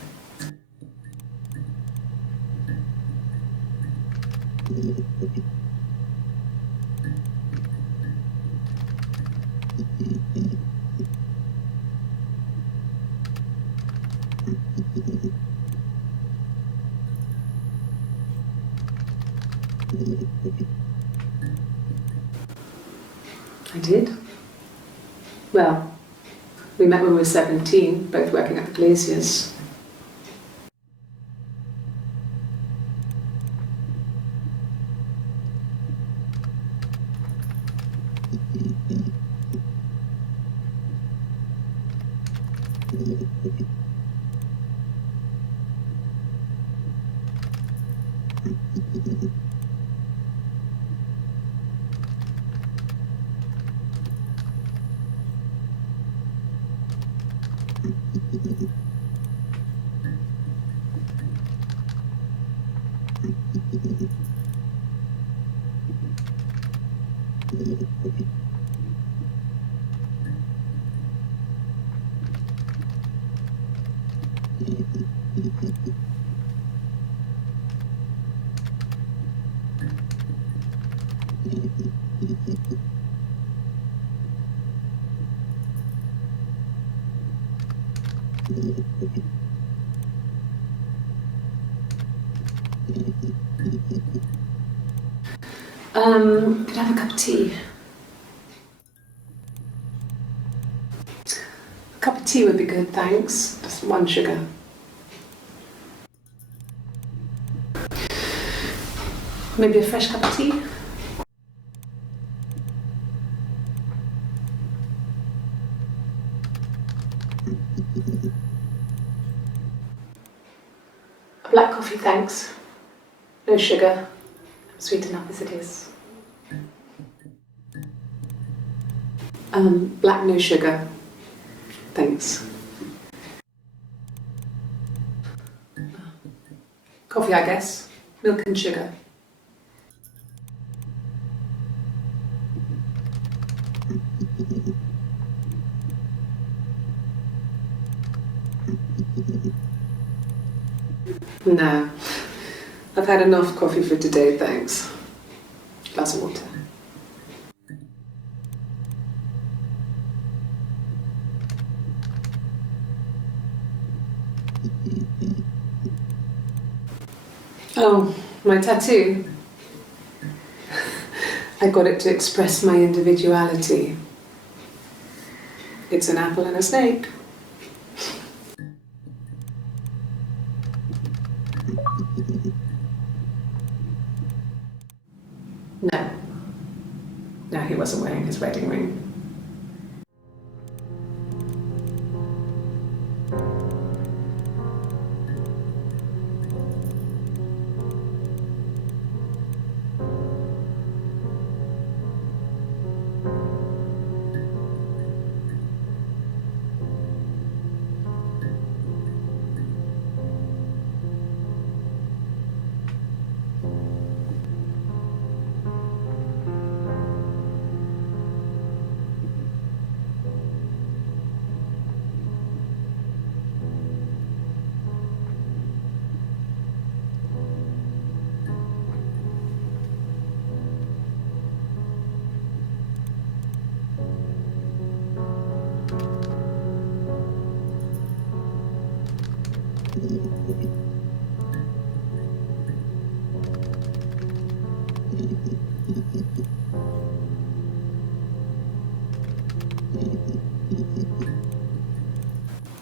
I did. Well, we met when we were 17, both working at the Glaciers. Could I have a cup of tea? A cup of tea would be good, thanks. Just 1 sugar. Maybe a fresh cup of tea? A black coffee, thanks. No sugar. Sweet enough as it is. Black, no sugar. Thanks. Coffee, I guess. Milk and sugar. No. I've had enough coffee for today, thanks. Glass of water. Oh, my tattoo. I got it to express my individuality. It's an apple and a snake. No. No, he wasn't wearing his wedding ring.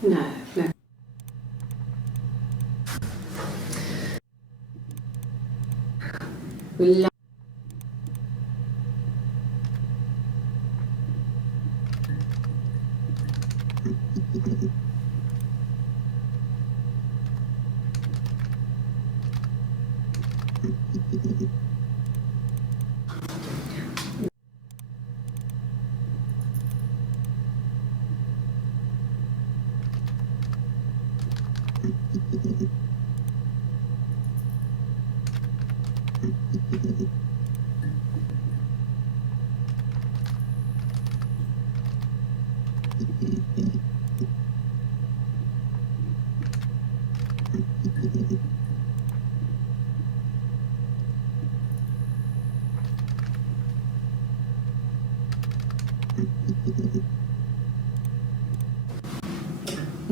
No, no. We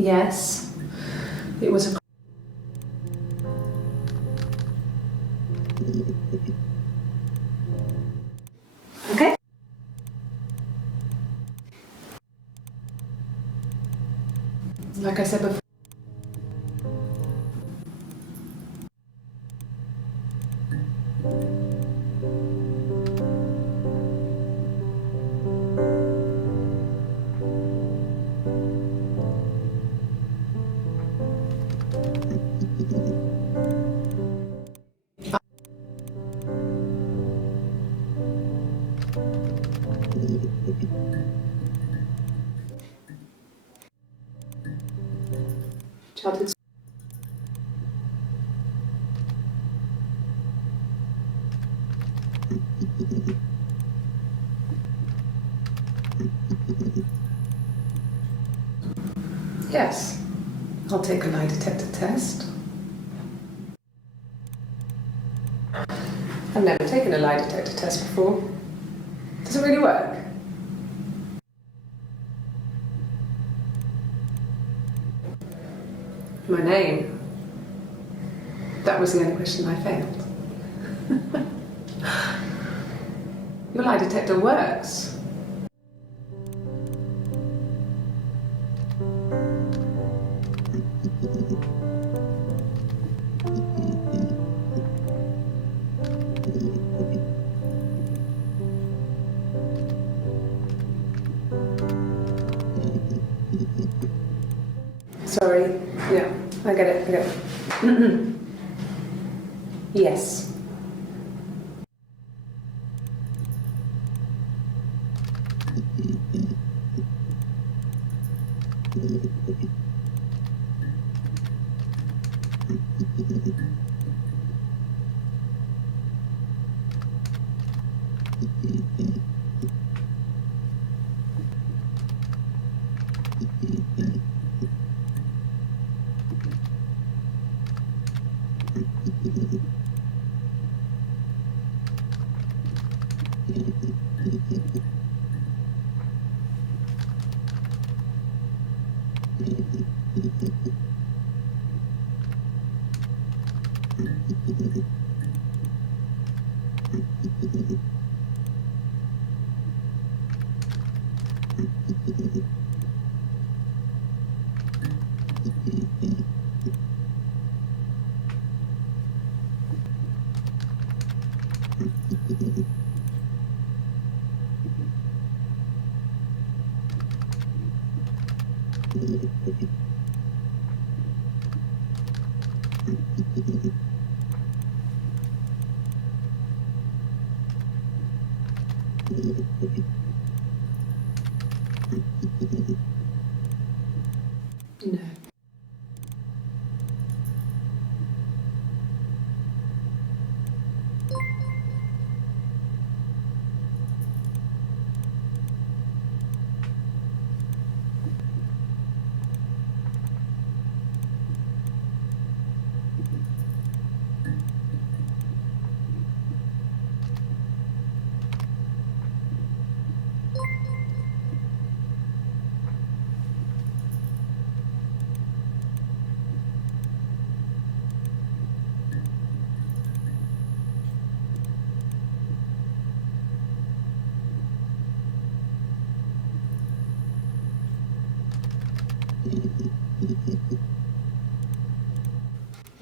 Yes, it was a. Okay. Like I said before. Childhood. Yes, I'll take a lie detector test. I've never taken a lie detector test before. Does it really work? My name. That was the only question I failed. Your lie detector works. Sorry. Yeah, I get it. Yes. No.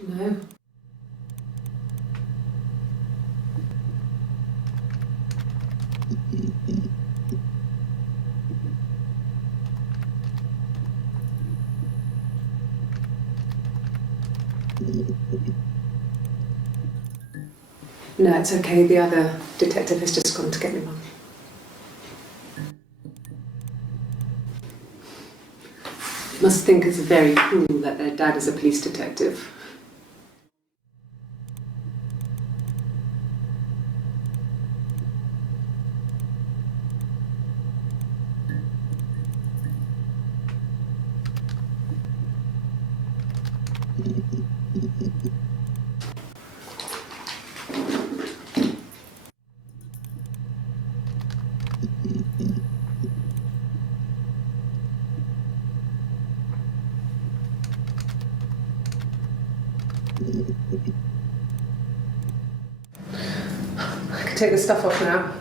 No. No, it's okay. The other detective has just gone to get me one. Must think it's very cool that their dad is a police detective. I can take the stuff off now.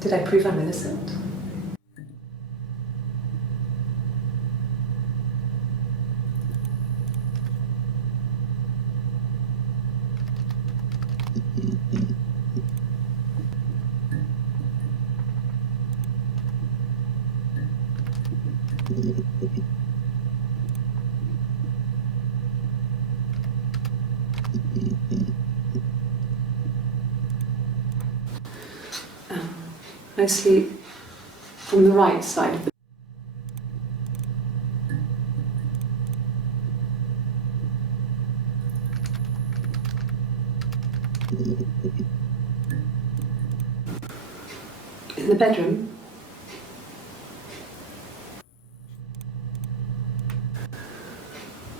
Did I prove I'm innocent? I sleep on the right side of the in the bedroom.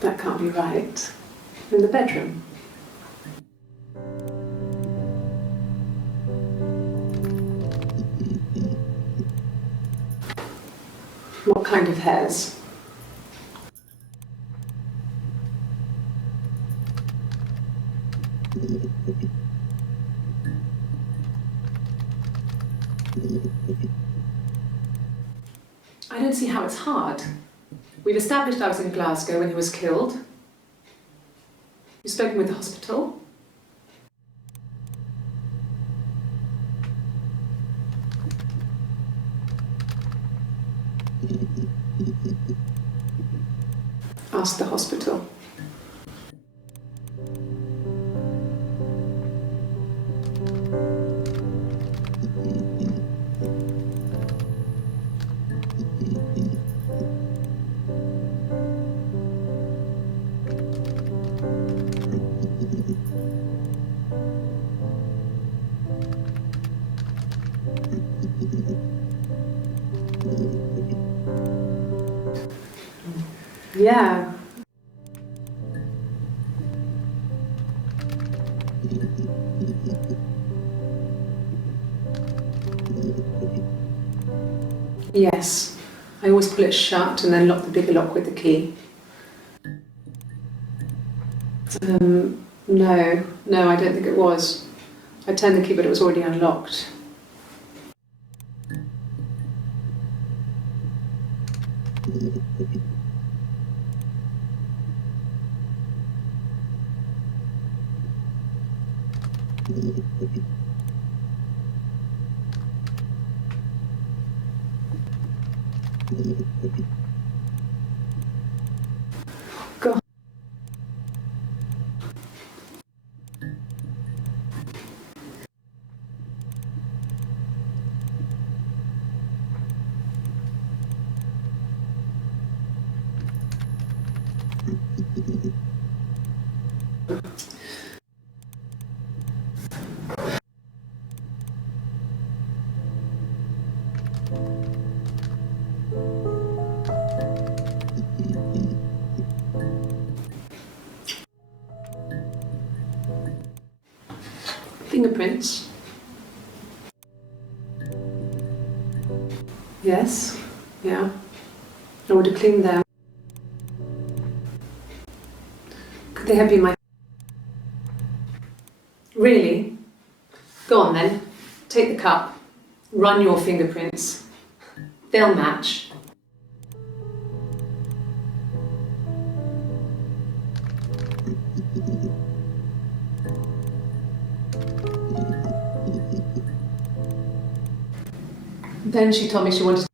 That can't be right. In the bedroom. What kind of hairs? I don't see how it's hard. We've established I was in Glasgow when he was killed. You've spoken with the hospital. Ask the hospital. Yeah. Yes. I always pull it shut and then lock the bigger lock with the key. No, I don't think it was. I turned the key, but it was already unlocked. God. Fingerprints. Yes. Yeah. I would have cleaned them. Could they have been my... Really? Go on then. Take the cup. Run your fingerprints. They'll match. Then she told me she wanted...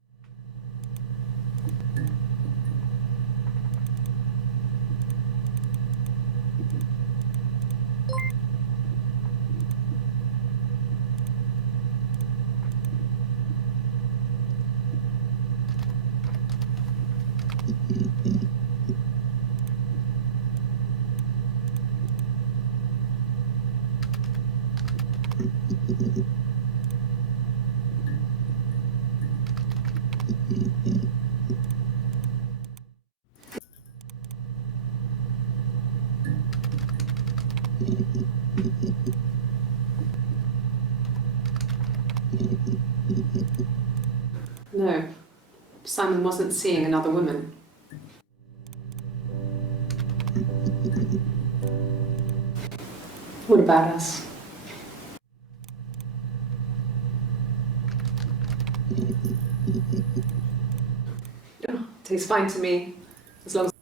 No. Simon wasn't seeing another woman. What about us? Oh, tastes fine to me, as long as...